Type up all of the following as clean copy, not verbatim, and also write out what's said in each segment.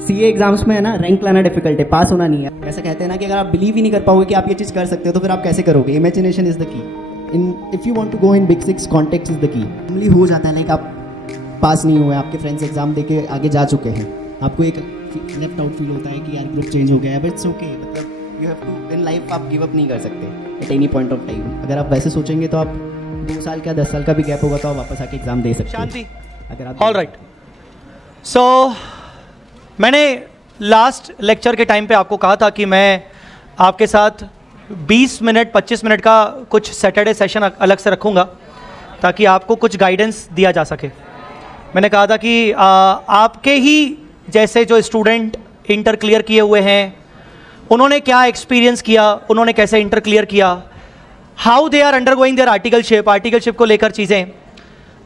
CA exams में है ना, रैंक लाना डिफिकल्ट है, पास होना नहीं है। ऐसा कहते हैं ना कि अगर आप बिलीव ही नहीं कर पाओगे कि आप ये चीज़ कर सकते हो तो फिर आप कैसे करोगे। Imagination is the key. If you want to go in big 6, contact is the key. Normally हो जाता है लाइक आप पास नहीं हुए, आपके फ्रेंड्स एग्जाम दे के आगे जा चुके हैं, आपको एक लेफ्ट आउट फील होता है कि यार ग्रुप चेंज हो गया है, बट इट्स ओके। मतलब you have to, in life आप गिव अप नहीं कर सकते at any point of time. अगर आप वैसे सोचेंगे तो आप 2 साल का 10 साल का भी गैप होगा तो आप वापस आके एग्जाम दे सकते शांति। अगर आप ऑल राइट। सो मैंने लास्ट लेक्चर के टाइम पे आपको कहा था कि मैं आपके साथ 20 मिनट 25 मिनट का कुछ सैटरडे सेशन अलग से रखूँगा ताकि आपको कुछ गाइडेंस दिया जा सके। मैंने कहा था कि आपके ही जैसे जो स्टूडेंट इंटर क्लियर किए हुए हैं उन्होंने क्या एक्सपीरियंस किया, उन्होंने कैसे इंटर क्लियर किया, how they are undergoing their articleship को लेकर चीज़ें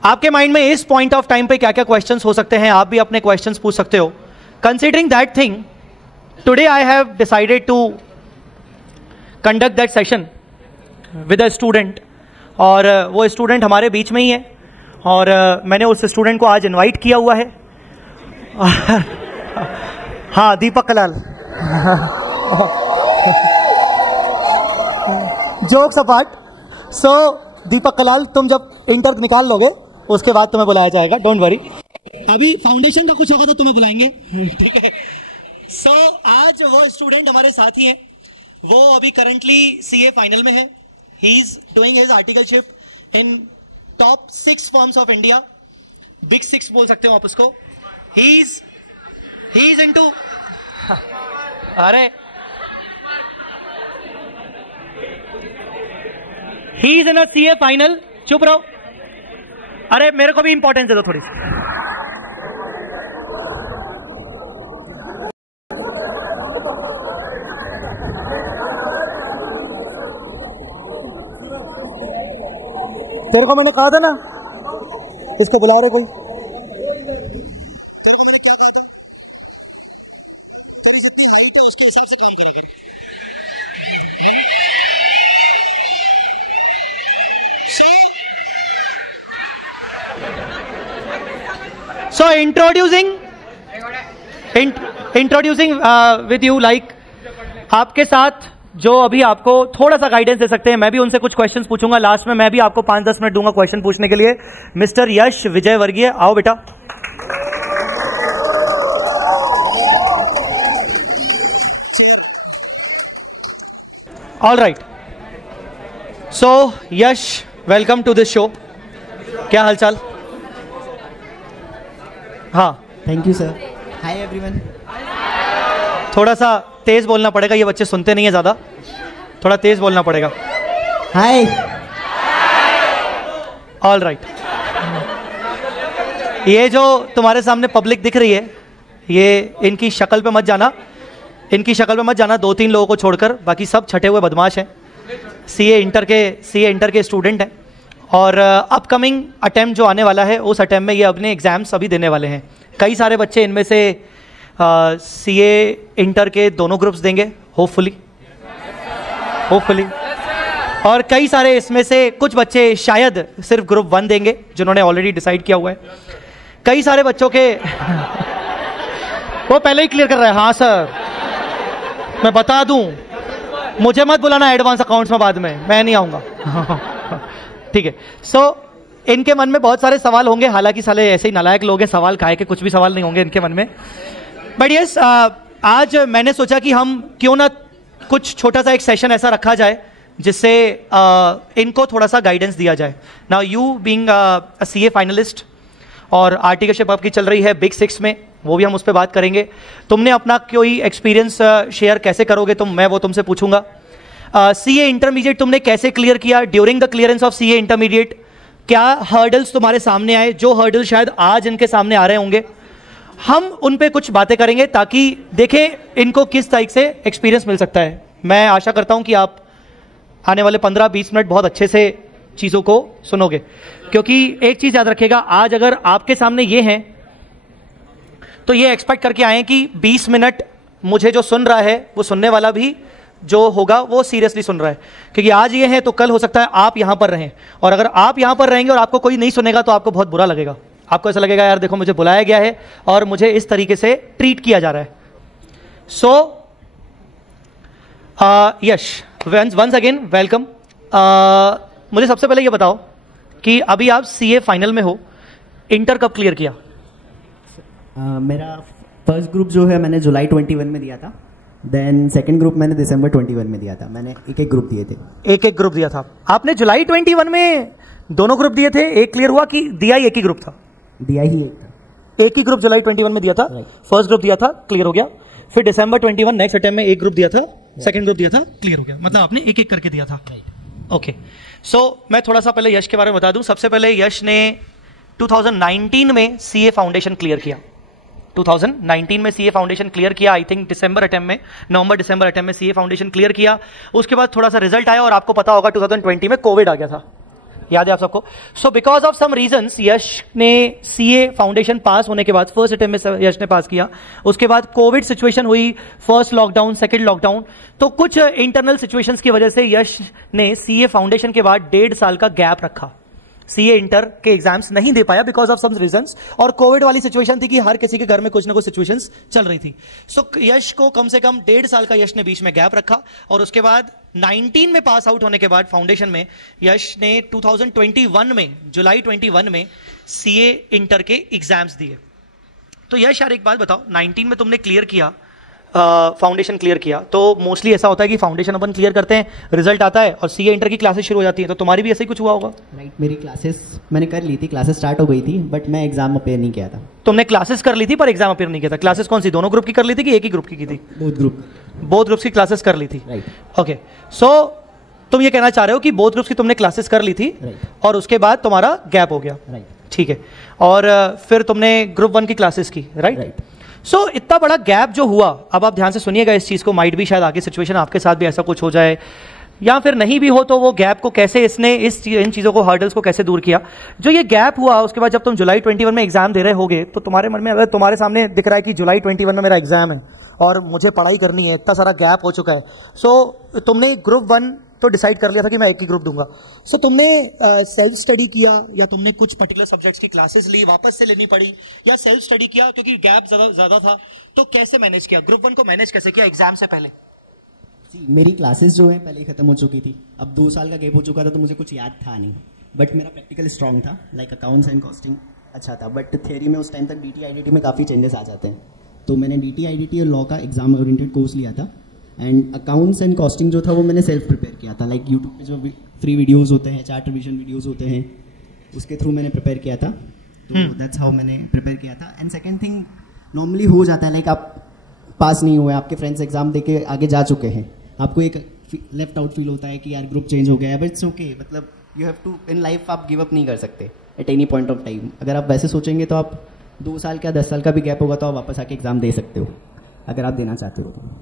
आपके माइंड में इस पॉइंट ऑफ टाइम पे क्या क्या क्वेश्चंस हो सकते हैं, आप भी अपने क्वेश्चंस पूछ सकते हो। Considering that thing, today I have decided to conduct that session with a student, और वो स्टूडेंट हमारे बीच में ही है और मैंने उस स्टूडेंट को आज इनवाइट किया हुआ है। हाँ, Deepak Kalal. Jokes apart. So Deepak Kalal, तुम जब इंटर निकाल लोगे उसके बाद तुम्हें बुलाया जाएगा, डोंट वरी। अभी फाउंडेशन का कुछ होगा तो तुम्हें बुलाएंगे, ठीक है। सो आज वो स्टूडेंट हमारे साथ ही हैं, वो अभी करंटली सीए फाइनल में है। He is doing his articleship in top 6 forms of India, big 6 बोल सकते हो आप उसको। ही इज इनटू, अरे he is in a CA final. चुप रहो, अरे मेरे को भी इंपॉर्टेंस दे दो थोड़ी सी। तेरे को मैंने कहा था ना इसको बुला रहे कोई। So introducing with you, like आपके साथ जो अभी आपको थोड़ा सा गाइडेंस दे सकते हैं, मैं भी उनसे कुछ क्वेश्चंस पूछूंगा। लास्ट में मैं भी आपको 5-10 मिनट दूंगा क्वेश्चन पूछने के लिए। मिस्टर यश विजय वर्गीय, आओ बेटा। All right. So Yash, welcome to this show. क्या हालचाल? हाँ, thank you sir. Hi everyone. थोड़ा सा तेज बोलना पड़ेगा, ये बच्चे सुनते नहीं है ज़्यादा, थोड़ा तेज बोलना पड़ेगा। हाय। All right. ये जो तुम्हारे सामने पब्लिक दिख रही है, ये इनकी शक्ल पे मत जाना, 2-3 लोगों को छोड़कर, बाकी सब छठे हुए बदमाश हैं। सीए इंटर के स्टूडेंट हैं और अपकमिंग अटेम्प्ट जो आने वाला है उस अटेम्प्ट में ये अपने एग्जाम्स अभी देने वाले हैं। कई सारे बच्चे इनमें से सीए इंटर के दोनों ग्रुप्स देंगे होपफुली, और कई सारे इसमें से कुछ बच्चे शायद सिर्फ ग्रुप 1 देंगे जिन्होंने ऑलरेडी डिसाइड किया हुआ है। कई सारे बच्चों के वो पहले ही क्लियर कर रहा है। हाँ सर, मैं बता दूं, मुझे मत बुलाना एडवांस अकाउंट्स में, बाद में मैं नहीं आऊँगा। ठीक है। सो इनके मन में बहुत सारे सवाल होंगे, हालांकि साले ऐसे ही नालायक लोग हैं, सवाल खाए के कुछ भी सवाल नहीं होंगे इनके मन में। बट यस, आज मैंने सोचा कि हम क्यों ना कुछ छोटा सा एक सेशन ऐसा रखा जाए जिससे इनको थोड़ा सा गाइडेंस दिया जाए। Now you being a CA finalist और आर्टिकलशिप आपकी चल रही है बिग 6 में, वो भी हम उस पर बात करेंगे। तुमने अपना कोई एक्सपीरियंस शेयर कैसे करोगे तुम, मैं वो तुमसे पूछूंगा। सीए इंटरमीडिएट तुमने कैसे क्लियर किया? During the clearance of CA intermediate क्या हर्डल्स तुम्हारे सामने आए? जो हर्डल शायद आज इनके सामने आ रहे होंगे, हम उन पे कुछ बातें करेंगे ताकि देखें इनको किस तरीके से एक्सपीरियंस मिल सकता है। मैं आशा करता हूं कि आप आने वाले 15-20 मिनट बहुत अच्छे से चीज़ों को सुनोगे, क्योंकि एक चीज़ याद रखिएगा, आज अगर आपके सामने ये हैं तो ये एक्सपेक्ट करके आए कि 20 मिनट मुझे जो सुन रहा है वो सुनने वाला भी जो होगा वो सीरियसली सुन रहा है, क्योंकि आज ये है तो कल हो सकता है आप यहां पर रहें, और अगर आप यहां पर रहेंगे और आपको कोई नहीं सुनेगा तो आपको बहुत बुरा लगेगा। आपको ऐसा लगेगा यार देखो मुझे बुलाया गया है और मुझे इस तरीके से ट्रीट किया जा रहा है. सो यश, वंस अगेन वेलकम. मुझे सबसे पहले ये बताओ कि अभी आप सीए फाइनल में हो, इंटर कब क्लियर किया? मेरा फर्स्ट ग्रुप जो है मैंने जुलाई 21 में दिया था. देन सेकंड ग्रुप मैंने दिसंबर 21 में दिया था. मैंने एक एक ग्रुप दिए थे. एक एक ग्रुप दिया था आपने? जुलाई 21 में दोनों ग्रुप दिए थे, एक क्लियर हुआ कि दिया ही एक ही ग्रुप था? दिया ही एक था. एक ही ग्रुप जुलाई 21 में दिया था. फर्स्ट ग्रुप दिया था, क्लियर हो गया. फिर दिसंबर 21 नेक्स्ट अटेम्प्ट में एक ग्रुप दिया था, सेकंड ग्रुप दिया था, क्लियर हो गया. मतलब आपने एक एक करके दिया था. ओके. सो मैं थोड़ा सा पहले यश के बारे में बता दूं. सबसे पहले यश ने 2019 में सीए फाउंडेशन क्लियर किया. 2019 में सीए फाउंडेशन क्लियर किया. आई थिंक दिसंबर अटेम्प्ट में, नवंबर दिसंबर अटेम्प्ट में सीए फाउंडेशन क्लियर किया. उसके बाद थोड़ा सा रिजल्ट आया और आपको पता होगा 2020 में कोविड आ गया था. याद है आप सबको? So because of some reasons Yash ने सीए फाउंडेशन पास होने के बाद, फर्स्ट अटेम्प्ट में यश ने पास किया. उसके बाद कोविड सिचुएशन हुई, फर्स्ट लॉकडाउन, सेकंड लॉकडाउन. तो कुछ इंटरनल सिचुएशंस की वजह से यश ने सीए फाउंडेशन के बाद 1.5 साल का गैप रखा. सीए इंटर के एग्जाम्स नहीं दे पाया बिकॉज ऑफ सम रीजंस. और कोविड वाली सिचुएशन थी कि हर किसी के घर में कुछ ना कुछ सिचुएशंस चल रही थी. सो यश को कम से कम 1.5 साल का यश ने बीच में गैप रखा. और उसके बाद 19 में पास आउट होने के बाद फाउंडेशन में यश ने 2021 में, जुलाई 21 में सीए इंटर के एग्जाम्स दिए. तो यश यार एक बात बताओ, 19 में तुमने क्लियर किया, फाउंडेशन क्लियर किया, तो मोस्टली ऐसा होता है कि फाउंडेशन अपन क्लियर करते हैं, रिजल्ट आता है और सीए इंटर की क्लासेस शुरू हो जाती है. तो तुम्हारी भी ऐसे ही कुछ हुआ होगा? राइट. मेरी क्लासेस मैंने कर ली थी, क्लासेस स्टार्ट हो गई थी, बट मैं एग्जाम अपेयर नहीं किया था. तुमने क्लासेस कर ली थी पर एग्जाम अपेयर नहीं किया था. क्लासेस कौन सी, दोनों ग्रुप की कर ली थी कि एक ही ग्रुप की थी? बोथ ग्रुप्स की क्लासेस कर ली थी. राइट. ओके. सो तुम ये कहना चाह रहे हो कि बोथ ग्रुप्स की तुमने क्लासेस कर ली थी और उसके बाद तुम्हारा गैप हो गया. राइट. ठीक है. और फिर तुमने ग्रुप 1 की क्लासेस की. राइट. सो इतना बड़ा गैप जो हुआ, अब आप ध्यान से सुनिएगा इस चीज को, माइट भी शायद आगे सिचुएशन आपके साथ भी ऐसा कुछ हो जाए या फिर नहीं भी हो, तो वो गैप को कैसे इसने इन चीजों को, हर्डल्स को कैसे दूर किया. जो ये गैप हुआ उसके बाद जब तुम जुलाई 21 में एग्जाम दे रहे होगे तो तुम्हारे मन में, अगर तुम्हारे सामने दिख रहा है कि जुलाई 21 में मेरा एग्जाम है और मुझे पढ़ाई करनी है, इतना सारा गैप हो चुका है. सो तुमने ग्रुप 1 तो डिसाइड कर लिया था कि मैं एक ही ग्रुप दूंगा. सो तुमने सेल्फ स्टडी किया या तुमने कुछ पर्टिकुलर सब्जेक्ट्स की क्लासेस ली, वापस से लेनी पड़ी, या सेल्फ स्टडी किया क्योंकि गैप ज्यादा था? तो कैसे मैनेज किया, ग्रुप 1 को मैनेज कैसे किया एग्जाम से पहले? मेरी क्लासेस जो है पहले खत्म हो चुकी थी. अब 2 साल का गैप हो चुका था तो मुझे कुछ याद था नहीं, बट मेरा प्रैक्टिकल स्ट्रांग था, लाइक अकाउंट्स एंड कॉस्टिंग अच्छा था. बट थियरी में उस टाइम तक डीटी आईडीटी में काफ़ी चेंजेस आ जाते हैं. तो मैंने डीटी आईडीटी और लॉ का एग्जाम ओरिएंटेड कोर्स लिया था. एंड अकाउंट्स एंड कॉस्टिंग जो था वो मैंने सेल्फ प्रिपेयर किया था. लाइक यूट्यूब पे जो फ्री वीडियोस होते हैं, चार्ट रिवीजन वीडियोस होते हैं, उसके थ्रू मैंने प्रिपेयर किया था. तो दैट्स हाउ मैंने प्रिपेयर किया था. एंड सेकंड थिंग, नॉर्मली हो जाता है, लाइक आप पास नहीं हुए, आपके फ्रेंड्स एग्जाम दे के आगे जा चुके हैं, आपको एक लेफ्ट आउट फील होता है कि यार ग्रुप चेंज हो गया है. But it's okay. मतलब you have to, in life आप गिव अप नहीं कर सकते at any point of time. अगर आप वैसे सोचेंगे तो आप 2 साल का 10 साल का भी गैप होगा तो आप वापस आके एग्जाम दे सकते हो अगर आप देना चाहते हो तो.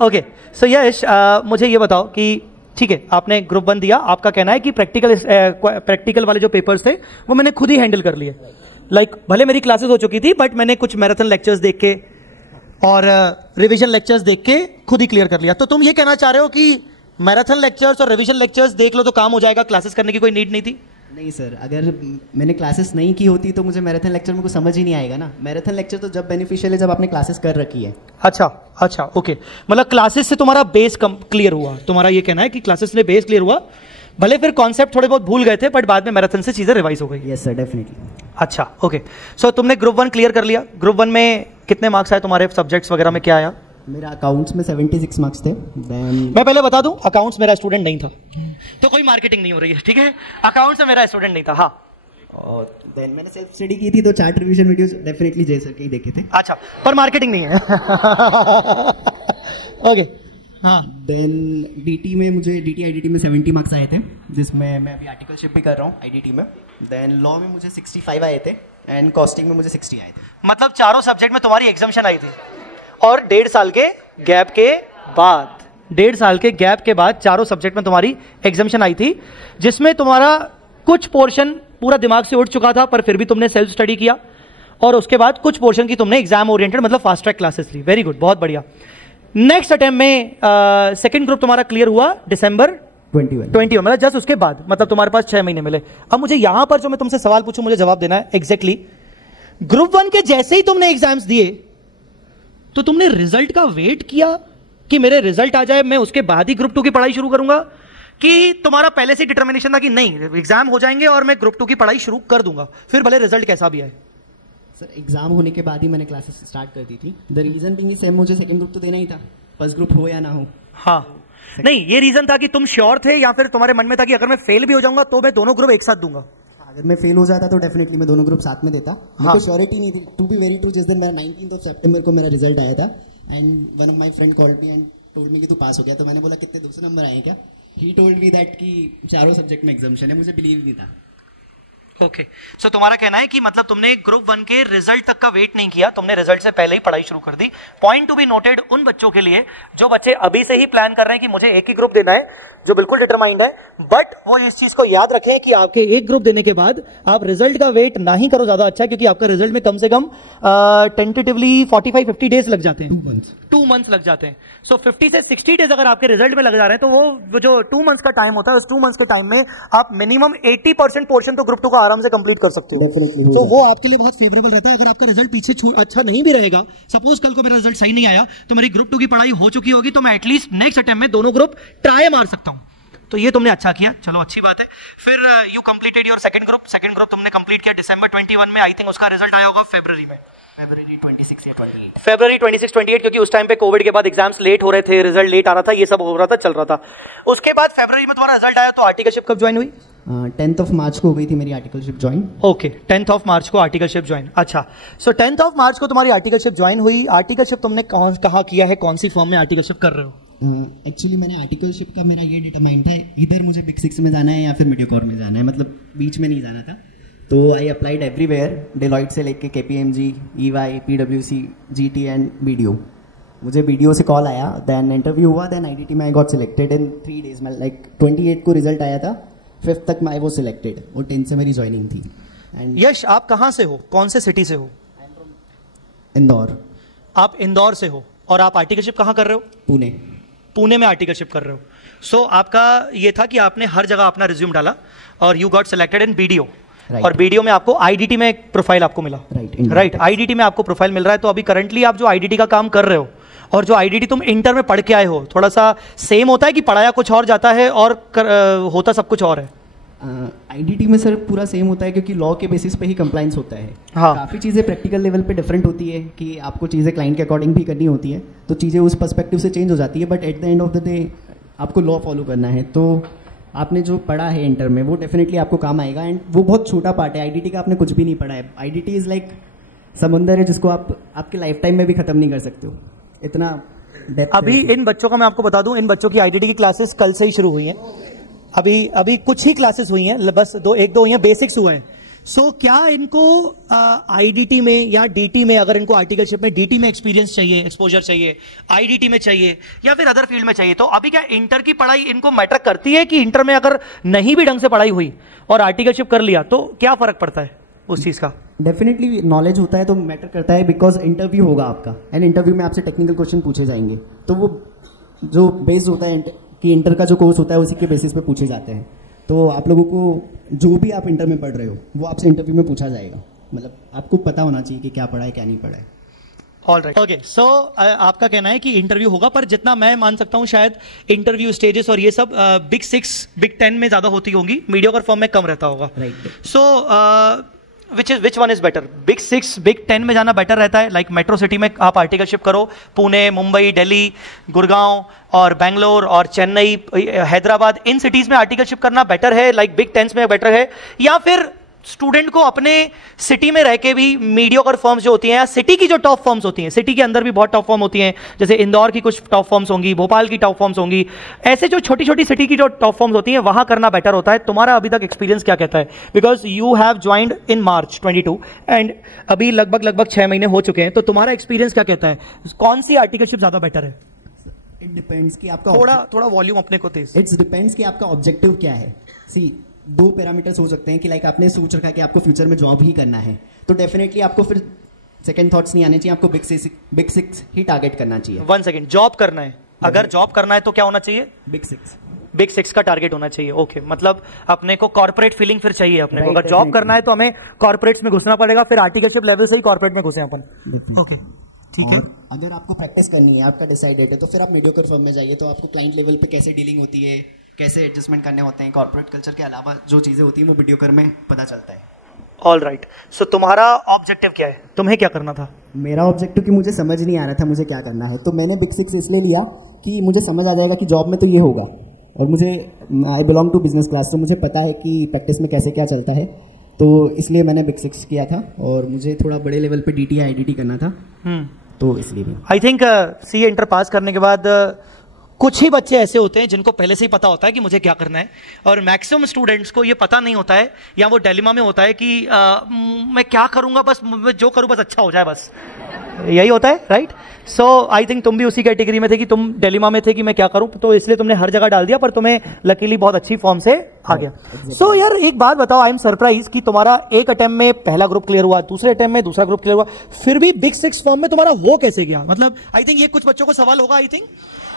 ओके. सो यश, मुझे ये बताओ कि ठीक है आपने ग्रुप 1 दिया, आपका कहना है कि प्रैक्टिकल वाले जो पेपर्स थे वो मैंने खुद ही हैंडल कर लिए. लाइक भले मेरी क्लासेस हो चुकी थी बट मैंने कुछ मैराथन लेक्चर्स देख के और रिवीजन लेक्चर्स देख के खुद ही क्लियर कर लिया. तो तुम ये कहना चाह रहे हो कि मैराथन लेक्चर्स और रिवीजन लेक्चर्स देख लो तो काम हो जाएगा, क्लासेस करने की कोई नीड नहीं थी? नहीं सर, अगर मैंने क्लासेस नहीं की होती तो मुझे मैराथन लेक्चर में कुछ समझ ही नहीं आएगा ना. मैराथन लेक्चर तो जब बेनिफिशियल है जब आपने क्लासेस कर रखी है. अच्छा. ओके. मतलब क्लासेस से तुम्हारा बेस क्लियर हुआ, तुम्हारा ये कहना है कि क्लासेस से बेस क्लियर हुआ, भले फिर कॉन्सेप्ट थोड़े बहुत भूल गए थे बट बाद में मैराथन से चीजें रिवाइज हो गई. Yes sir, definitely. अच्छा. ओके. सो तुमने ग्रुप 1 क्लियर कर लिया. ग्रुप 1 में कितने मार्क्स आए तुम्हारे, सब्जेक्ट्स वगैरह में क्या आया? मेरा अकाउंट्स में 76 मार्क्स थे. मैं पहले बता दूं, अकाउंट्स मेरा स्टूडेंट नहीं था, तो कोई मार्केटिंग नहीं हो रही है, ठीक है? अकाउंट्स में मेरा स्टूडेंट नहीं था. हाँ. और देन मैंने सेल्फ स्टडी की थी तो चार्ट रिवीजन वीडियोस डेफिनेटली जय सर के ही देखे थे. अच्छा, पर मार्केटिंग नहीं है. ओके. हाँ. देन डीटी में मुझे डीटी आईडीटी में 70 मार्क्स आए थे, जिसमें मैं अभी आर्टिकलशिप भी कर रहा हूँ आईडीटी में. देन लॉ में मुझे 65 आए थे एंड कॉस्टिंग में मुझे 60 आए थे. मतलब चारों सब्जेक्ट में तुम्हारी एग्जाम्शन आई थी और 1.5 साल के गैप के बाद, 1.5 साल के गैप के बाद चारों सब्जेक्ट में तुम्हारी एग्जाम्शन आई थी, जिसमें तुम्हारा कुछ पोर्शन पूरा दिमाग से उठ चुका था पर फिर भी तुमने सेल्फ स्टडी किया और उसके बाद कुछ पोर्शन की तुमने एग्जाम ओरिएंटेड मतलब फास्ट ट्रैक क्लासेस ली. वेरी गुड, बहुत बढ़िया. नेक्स्ट अटेम्प्ट में सेकंड ग्रुप तुम्हारा क्लियर हुआ दिसंबर 21 मतलब जस्ट उसके बाद, मतलब तुम्हारे पास 6 महीने मिले। अब मुझे यहां पर जो मैं तुमसे सवाल पूछूं मुझे जवाब देना है एग्जैक्टली। ग्रुप 1 के जैसे ही तुमने एग्जाम्स दिए तो तुमने रिजल्ट का वेट किया कि मेरे रिजल्ट आ जाए मैं उसके बाद ही ग्रुप 2 की पढ़ाई शुरू करूंगा, कि तुम्हारा पहले से डिटर्मिनेशन था कि नहीं एग्जाम हो जाएंगे और मैं ग्रुप 2 की पढ़ाई शुरू कर दूंगा फिर भले रिजल्ट कैसा भी आए? सर एग्जाम होने के बाद ही मैंने क्लासेस स्टार्ट कर दी थी। द रीजन बीइंग सेम, मुझे सेकंड ग्रुप तो देना ही था, फर्स्ट ग्रुप हो या ना हो। हाँ नहीं, ये रीजन था कि तुम श्योर थे या फिर तुम्हारे मन में था कि अगर मैं फेल भी हो जाऊंगा तो मैं दोनों ग्रुप एक साथ दूंगा? अगर मैं फेल हो जाता तो डेफिनेटली मैं दोनों ग्रुप साथ में देता। मुझे श्योरिटी नहीं थी। टू बी वेरी ट्रू, जिस दिन मेरा 19 सितंबर को मेरा रिजल्ट आया था and one of my friend called me and told me कि तू पास हो गया, तो मैंने बोला कितने 200 नंबर आए क्या? ही टोल्ड मी दैट कि चारों सब्जेक्ट में एग्जाम्शन है। मुझे बिलीव नहीं था। ओके सो तुम्हारा कहना है कि मतलब तुमने ग्रुप 1 के रिजल्ट तक का वेट नहीं किया, तुमने रिजल्ट से पहले ही पढ़ाई शुरू कर दी। पॉइंट टू बी नोटेड उन बच्चों के लिए जो बच्चे अभी से ही प्लान कर रहे हैं कि मुझे एक ही ग्रुप देना है, जो बिल्कुल डिटरमाइंड है, बट वो इस चीज को याद रखें कि आपके एक ग्रुप देने के बाद आप रिजल्ट का वेट ना ही करो, ज्यादा अच्छा है, क्योंकि आपका रिजल्ट में कम से कम टेंटेटिवली 45-50 डेज लग जाते हैं, 2 मंथ्स लग जाते हैं। सो 50 से 60 डेज अगर आपके रिजल्ट में लग जा रहे हैं तो वो जो 2 मंथ्स का टाइम होता है उस 2 मंथ्स के टाइम में आप मिनिमम 80% पोर्शन तो ग्रुप 2 का आराम से कंप्लीट कर सकते हो। तो वो आपके लिए बहुत फेवरेबल रहता है। अगर आपका रिजल्ट पीछे अच्छा नहीं भी रहेगा, सपोज कल को मेरा रिजल्ट सही नहीं आया तो मेरी ग्रुप 2 की पढ़ाई हो चुकी होगी, तो मैं एटलीस्ट नेक्स्ट अटेम्प्ट में दोनों ग्रुप ट्राई मार सकता हूं। तो ये तुमने अच्छा किया, चलो अच्छी बात है। फिर you completed your second group तुमने कंप्लीट किया December 21 में। आई थिंक उसका रिजल्ट आया होगा फरवरी में, फरवरी 26 या 28, फरवरी 26-28, क्योंकि उस टाइम पे कोविड के बाद एग्जाम्स लेट हो रहे थे, रिजल्ट लेट आ रहा था, ये सब हो रहा था, चल रहा था। उसके बाद फरवरी में तुम्हारा रिजल्ट आया, तो आर्टिकलशिप कब ज्वाइन हुई? 10th मार्च को हो गई थी मेरी आर्टिकलशिप ज्वाइन। ओके 10th मार्च को आर्टिकलशिप ज्वाइन। अच्छा सो 10th मार्च को तुम्हारी आर्टिकलशिप ज्वाइन हुई। आर्टिकलशिप तुमने कहाँ किया है, कौन सी फॉर्म में आर्टिकलशिप कर रहे हो? एक्चुअली मैंने आर्टिकलशिप का मेरा ये डिटरमाइंड था, इधर मुझे बिग 6 में जाना है या फिर मीडियोकॉर में जाना है, मतलब बीच में नहीं जाना था। तो आई अप्लाइड एवरीवेयर, डेलॉइट से लेके KPMG, EY, PwC, GT and BDO। मुझे BDO से कॉल आया, देन इंटरव्यू हुआ, देन IDT में I got selected in 3 days में। लाइक 28 को रिजल्ट आया था, 5th तक मैं वो सिलेक्टेड, और 10 से मेरी ज्वाइनिंग थी। एंड यश आप कहाँ से हो, कौन से सिटी से हो? इंदौर। आप इंदौर से हो और आप आर्टिकलशिप कहाँ कर रहे हो? पुणे में आर्टिकलशिप कर रहे हो। सो आपका ये था कि आपने हर जगह अपना रिज्यूम डाला और you got selected in BDO। और BDO में आपको IDT में एक प्रोफाइल आपको मिला। राइट IDT में आपको प्रोफाइल मिल रहा है। तो अभी करंटली आप जो IDT का काम कर रहे हो और जो IDT तुम इंटर में पढ़ के आए हो, थोड़ा सा सेम होता है कि पढ़ाया कुछ और जाता है और होता सब कुछ और है? IDT में सर पूरा सेम होता है, क्योंकि लॉ के बेसिस पे ही कंप्लाइंस होता है। हाँ। काफ़ी चीज़ें प्रैक्टिकल लेवल पे डिफरेंट होती है कि आपको चीज़ें क्लाइंट के अकॉर्डिंग भी करनी होती है, तो चीज़ें उस पर्सपेक्टिव से चेंज हो जाती है। But at the end of the day आपको लॉ फॉलो करना है, तो आपने जो पढ़ा है इंटर में वो डेफिनेटली आपको काम आएगा। एंड वो बहुत छोटा पार्ट है, IDT का आपने कुछ भी नहीं पढ़ा है। IDT इज़ लाइक समुंदर है जिसको आप आपके लाइफ टाइम में भी ख़त्म नहीं कर सकते हो, इतना डेप्थ। अभी इन बच्चों का मैं आपको बता दूं, इन बच्चों की IDT की क्लासेस कल से ही शुरू हुई हैं। अभी कुछ ही क्लासेस हुई हैं, बस एक दो हुई हैं, बेसिक्स हुए हैं। सो क्या इनको IDT में या DT में, अगर इनको आर्टिकलशिप में DT में एक्सपीरियंस चाहिए, एक्सपोजर चाहिए, IDT में चाहिए या फिर अदर फील्ड में चाहिए, तो अभी क्या इंटर की पढ़ाई इनको मैटर करती है कि इंटर में अगर नहीं भी ढंग से पढ़ाई हुई और आर्टिकलशिप कर लिया तो क्या फर्क पड़ता है उस चीज का? डेफिनेटली नॉलेज होता है तो मैटर करता है, बिकॉज इंटरव्यू होगा आपका एंड इंटरव्यू में आपसे टेक्निकल क्वेश्चन पूछे जाएंगे, तो वो जो बेस्ड होता है कि इंटर का जो कोर्स होता है उसी के बेसिस पे पूछे जाते हैं। तो आप लोगों को जो भी आप इंटर में पढ़ रहे हो वो आपसे इंटरव्यू में पूछा जाएगा, मतलब आपको पता होना चाहिए कि क्या पढ़ा है क्या नहीं पढ़ा है। All right, okay. सो आपका कहना है कि इंटरव्यू होगा, पर जितना मैं मान सकता हूं शायद इंटरव्यू स्टेजेस और ये सब बिग 6 बिग 10 में ज्यादा होती होंगी, मीडियोकर फॉर्म में कम रहता होगा। Right. So which one is better? Big 6 big 10 में जाना बेटर रहता है, लाइक मेट्रो सिटी में आप आर्टिकलशिप करो, पुणे, मुंबई, दिल्ली, गुड़गांव और बेंगलोर और चेन्नई, हैदराबाद, इन सिटीज में आर्टिकलशिप करना बेटर है, लाइक बिग 10 में बेटर है, या फिर स्टूडेंट को अपने सिटी में रह के भी मीडियोकर फर्म्स जो होती हैं या सिटी की जो टॉप फर्म्स होती हैं, सिटी के अंदर भी बहुत टॉप फर्म होती हैं, जैसे इंदौर की कुछ टॉप फर्म्स होंगी, भोपाल की टॉप फर्म्स होंगी, ऐसे जो छोटी छोटी सिटी की जो टॉप फर्म्स होती हैं वहां करना बेटर होता है। तुम्हारा अभी तक एक्सपीरियंस क्या कहता है? Because you have joined in March 22 and अभी लगभग 6 महीने हो चुके हैं, तो तुम्हारा एक्सपीरियंस क्या कहता है? कौन सी आर्टिकलशिप ज्यादा बेटर है? इट डिपेंड्स कि आपका थोड़ा वॉल्यूम अपने को तेज। इट्स डिपेंड्स कि आपका ऑब्जेक्टिव क्या है। सी 2 पैरामीटर्स हो सकते हैं कि लाइक आपने सोच रखा है कि आपको फ्यूचर में जॉब ही करना है, तो डेफिनेटली आपको फिर सेकंड थॉट्स नहीं आने चाहिए, आपको बिग 6 ही टारगेट करना चाहिए। 1 सेकंड, जॉब करना है, अगर जॉब करना है तो क्या होना चाहिए? बिग 6। बिग 6 का टारगेट होना चाहिए। ओके, मतलब अपने को कॉर्पोरेट फीलिंग फिर चाहिए अपने को। अगर जॉब करना है तो हमें कॉर्पोरेट्स में घुसना पड़ेगा, फिर आर्टिकलशिप लेवल से ही कॉर्पोरेट में घुसे अपन। ओके, ठीक है। अगर आपको प्रैक्टिस करनी है, आपका डिसाइडेड है, तो फिर आप मीडियोकर फर्म में जाइए। तो आपको क्लाइंट लेवल पे कैसे डीलिंग होती है, कैसे एडजस्टमेंट करने होते हैं, कॉर्पोरेट कल्चर के अलावा जो चीज़ें होती हैं वो मीडियोकर में पता चलता है। ऑल राइट, सो तुम्हारा ऑब्जेक्टिव क्या है, तुम्हें क्या करना था? मेरा ऑब्जेक्टिव कि मुझे समझ नहीं आ रहा था मुझे क्या करना है, तो मैंने बिग 6 इसलिए लिया कि मुझे समझ आ जाएगा कि जॉब में तो ये होगा, और मुझे I belong to business class, तो मुझे पता है कि प्रैक्टिस में कैसे क्या चलता है, तो इसलिए मैंने बिग 6 किया था। और मुझे थोड़ा बड़े लेवल पे DT IDT करना था, तो इसलिए I think CA inter pass करने के बाद कुछ ही बच्चे ऐसे होते हैं जिनको पहले से ही पता होता है कि मुझे क्या करना है, और मैक्सिमम स्टूडेंट्स को ये पता नहीं होता है, या वो डिलेमा में होता है कि मैं क्या करूंगा, बस मैं जो करूं बस अच्छा हो जाए, बस यही होता है, राइट? सो आई थिंक तुम भी उसी कैटेगरी में थे कि तुम डिलेमा में थे कि मैं क्या करूं, तो इसलिए तुमने हर जगह डाल दिया, पर तुम्हें लकीली बहुत अच्छी फॉर्म से आ गया। सो यार एक बात बताओ, आई एम सरप्राइज कि तुम्हारा एक अटेम्प्ट में पहला ग्रुप क्लियर हुआ, दूसरे अटेम्प्ट में दूसरा ग्रुप क्लियर हुआ, फिर भी बिग 6 फॉर्म में तुम्हारा हो कैसे गया? मतलब आई थिंक ये कुछ बच्चों को सवाल होगा, आई थिंक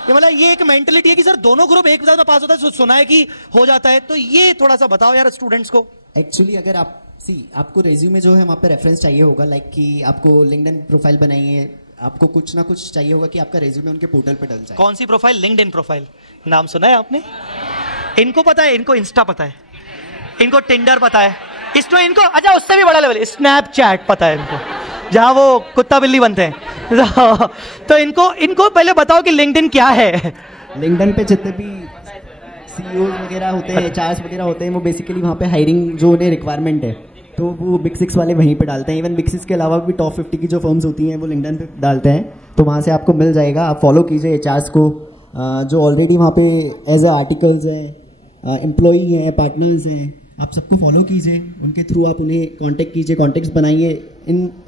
मतलब ये एक मेंटलिटी है कि सर दोनों ग्रुप एक साथ पास होता है, सुना है कि हो जाता है, तो ये थोड़ा सा बताओ यार स्टूडेंट्स को। एक्चुअली अगर आपको रेज्यूमे जो है वहाँ पे रेफरेंस चाहिए होगा, लाइक कि आपको लिंक्डइन प्रोफाइल बनाइए, आपको कुछ ना कुछ चाहिए होगा कि आपका रेज्यूमे उनके पोर्टल पे डल जाए। कौन सी प्रोफाइल? लिंक्डइन प्रोफाइल, नाम सुना है आपने? इनको पता है, इनको इंस्टा पता है, इनको टिंडर पता है, इनको अच्छा उससे भी बड़ा लेवल स्नैपचैट पता है इनको, जहां वो कुत्ता बिल्ली बनते हैं। तो इनको पहले बताओ कि लिंक्डइन क्या है। लिंक्डइन पे जितने भी CEOs वगैरह होते हैं, HRs वगैरह होते हैं, वो बेसिकली वहाँ पे हायरिंग जो उन्हें रिक्वायरमेंट है, तो वो बिग 6 वाले वहीं पे डालते हैं। इवन बिग 6 के अलावा भी टॉप 50 की जो फर्म्स होती हैं वो लिंक्डइन पे डालते हैं, तो वहाँ से आपको मिल जाएगा। आप फॉलो कीजिए HRs को, जो ऑलरेडी वहाँ पे एज ए आर्टिकल्स हैं, एम्प्लॉई हैं, पार्टनर्स हैं, आप सबको फॉलो कीजिए, उनके थ्रू आप उन्हें कांटेक्ट कीजिए, कॉन्टेक्ट्स बनाइए।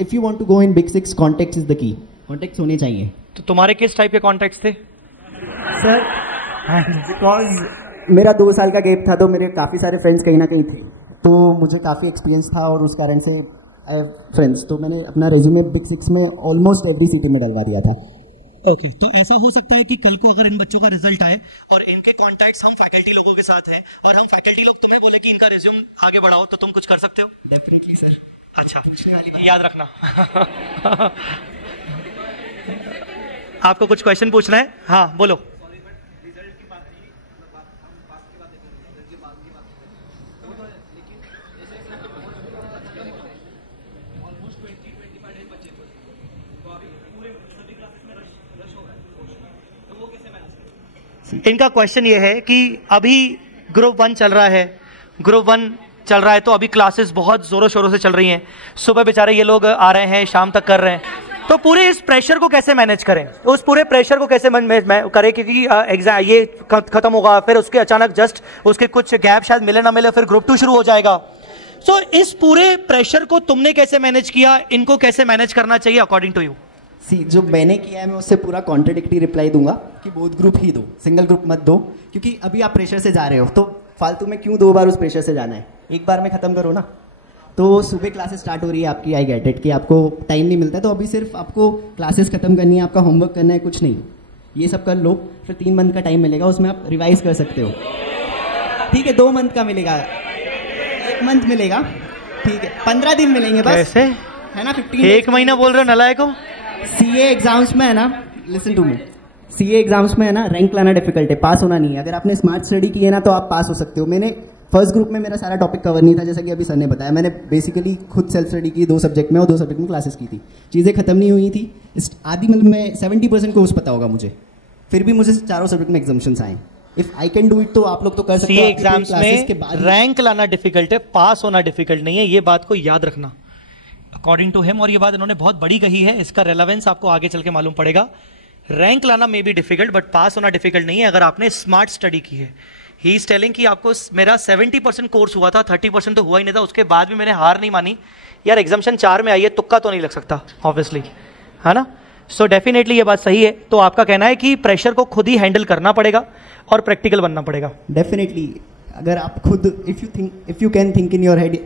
If you want to go in big 6, contacts is the key, contacts होने चाहिए। तो तुम्हारे किस टाइप के कॉन्टेक्ट्स थे? सर बिकॉज मेरा 2 साल का गैप था, तो मेरे काफ़ी सारे फ्रेंड्स कहीं ना कहीं थे, तो मुझे काफ़ी एक्सपीरियंस था, और उस कारण से फ्रेंड्स, तो मैंने अपना रेज्यूमे बिग 6 में ऑलमोस्ट एवरी सिटी में डलवा दिया था। ओके, तो ऐसा हो सकता है कि कल को अगर इन बच्चों का रिजल्ट आए और इनके कॉन्टैक्ट्स हम फैकल्टी लोगों के साथ हैं, और हम फैकल्टी लोग तुम्हें बोले कि इनका रिज्यूम आगे बढ़ाओ, तो तुम कुछ कर सकते हो? Definitely sir. अच्छा, पूछने वाली बात याद रखना। आपको कुछ क्वेश्चन पूछना है? हाँ बोलो। इनका क्वेश्चन ये है कि अभी ग्रुप 1 चल रहा है, तो अभी क्लासेस बहुत जोरों शोरों से चल रही हैं, सुबह बेचारे ये लोग आ रहे हैं, शाम तक कर रहे हैं, तो पूरे इस प्रेशर को कैसे मैनेज करें, उस पूरे प्रेशर को कैसे करें, क्योंकि एग्जाम ये खत्म होगा, फिर उसके अचानक जस्ट उसके कुछ गैप शायद मिले ना मिले, फिर ग्रुप 2 शुरू हो जाएगा। सो इस पूरे प्रेशर को तुमने कैसे मैनेज किया, इनको कैसे मैनेज करना चाहिए अकॉर्डिंग टू यू? जो मैंने किया है मैं उससे पूरा कॉन्ट्रडिक्टरी रिप्लाई दूंगा कि बोथ ग्रुप ही दो, सिंगल ग्रुप मत दो, क्योंकि अभी आप प्रेशर से जा रहे हो, तो फालतू में क्यों 2 बार उस प्रेशर से जाना है, एक बार में खत्म करो ना। तो सुबह क्लासेस स्टार्ट हो रही है आपकी, आई गेट इट कि आपको टाइम नहीं मिलता है, तो अभी सिर्फ आपको क्लासेस खत्म करनी है, आपका होमवर्क करना है, कुछ नहीं, ये सब कर लो, फिर 3 मंथ का टाइम मिलेगा, उसमें आप रिवाइज कर सकते हो। ठीक है, 2 मंथ का मिलेगा, 1 मंथ मिलेगा, ठीक है, 15 दिन मिलेंगे बस, कैसे है ना? 15 1 महीना बोल रहे हो नलायक को। CA एग्जाम्स में है ना, listen to me, CA exams में है ना, रैंक लाना डिफिकल्ट है, पास होना नहीं है। अगर आपने स्मार्ट स्टडी की है ना, तो आप पास हो सकते हो। मैंने फर्स्ट ग्रुप में मेरा सारा टॉपिक कवर नहीं था, जैसा कि अभी सर ने बताया, मैंने बेसिकली खुद सेल्फ स्टडी की 2 सब्जेक्ट में, और 2 सब्जेक्ट में क्लासेस की थी, चीज़ें खत्म नहीं हुई थी आदि, मतलब मैं 70% कोर्स पता होगा मुझे, फिर भी मुझे चारों सब्जेक्ट में एग्जाम्शंस आए। If I can do it, तो आप लोग तो कर सकते हो। CA एग्जाम्स में रैंक लाना डिफिकल्ट है, पास होना डिफिकल्ट नहीं है, ये बात को याद रखना अकॉर्डिंग टू हिम, और ये बात इन्होंने बहुत बड़ी कही है, इसका रेलेवेंस आपको आगे चल के मालूम पड़ेगा। रैंक लाना मे बी डिफिकल्ट, बट पास होना डिफिकल्ट नहीं है अगर आपने स्मार्ट स्टडी की है। ही इज टेलिंग कि आपको, मेरा 70% कोर्स हुआ था, 30% तो हुआ ही नहीं था, उसके बाद भी मैंने हार नहीं मानी। यार एग्जाम्शन 4 में आई है, तुक्का तो नहीं लग सकता ऑब्वियसली, है ना? सो डेफिनेटली ये बात सही है। तो आपका कहना है कि प्रेशर को खुद ही हैंडल करना पड़ेगा और प्रैक्टिकल बनना पड़ेगा। डेफिनेटली, अगर आप खुद if you can think in your head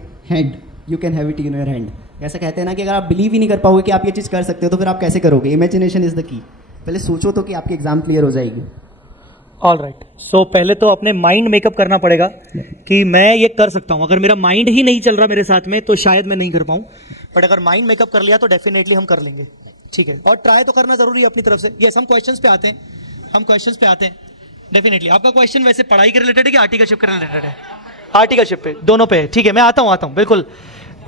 you can have it in your hand. ऐसा कहते हैं ना कि अगर आप बिलीव ही नहीं कर पाओगे कि आप ये चीज़ कर सकते हो, तो फिर आप कैसे करोगे? इमेजिनेशन इज द की। पहले सोचो तो कि आपकी एग्जाम क्लियर हो जाएगी। All right. सो पहले तो अपने माइंड मेकअप करना पड़ेगा कि मैं ये कर सकता हूं। अगर मेरा माइंड ही नहीं चल रहा मेरे साथ में तो शायद मैं नहीं कर पाऊं, बट अगर माइंड मेकअप कर लिया तो डेफिनेटली हम कर लेंगे। ठीक है, और ट्राई तो करना जरूरी है अपनी तरफ से। यस, हम क्वेश्चंस पे आते हैं। डेफिनेटली आपका क्वेश्चन वैसे पढ़ाई के रिलेटेड है कि आर्टिकलशिप के रिलेटेड है? आर्टिकलशिप पे, दोनों पे है। ठीक है, मैं आता हूं बिल्कुल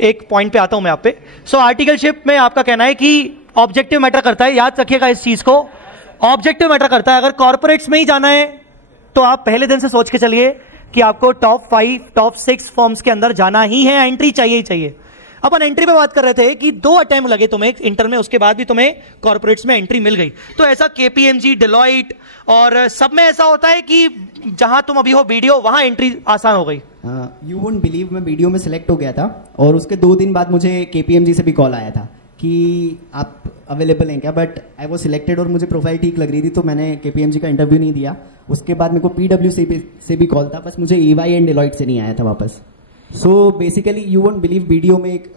एक पॉइंट पे आता हूं मैं आप पे। सो आर्टिकलशिप में आपका कहना है कि ऑब्जेक्टिव मैटर करता है। याद रखिएगा इस चीज को, ऑब्जेक्टिव मैटर करता है। अगर कॉर्पोरेट्स में ही जाना है तो आप पहले दिन से सोच के चलिए कि आपको टॉप 5 टॉप 6 फर्म्स के अंदर जाना ही है, एंट्री चाहिए ही चाहिए। अपन एंट्री पे बात कर रहे थे कि 2 अटेम्प्ट लगे तुम्हें इंटर में, उसके बाद भी तुम्हें कॉर्पोरेट्स में एंट्री मिल गई। तो ऐसा केपीएमजी, डिलॉइट और सब में ऐसा होता है कि जहां तुम अभी हो वीडियो, वहां एंट्री आसान हो गई। यू वोंट बिलीव, मैं वीडियो में सिलेक्ट हो गया था और उसके 2 दिन बाद मुझे केपीएमजी से भी कॉल आया था कि आप अवेलेबल हैं क्या, बट आई वॉज सिलेक्टेड और मुझे प्रोफाइल ठीक लग रही थी तो मैंने केपीएमजी का इंटरव्यू नहीं दिया। उसके बाद मेरे को पीडब्ल्यू से भी कॉल था, बस मुझे ईवाई एंड डिलॉइट से नहीं आया था वापस। So basically you won't believe, video में एक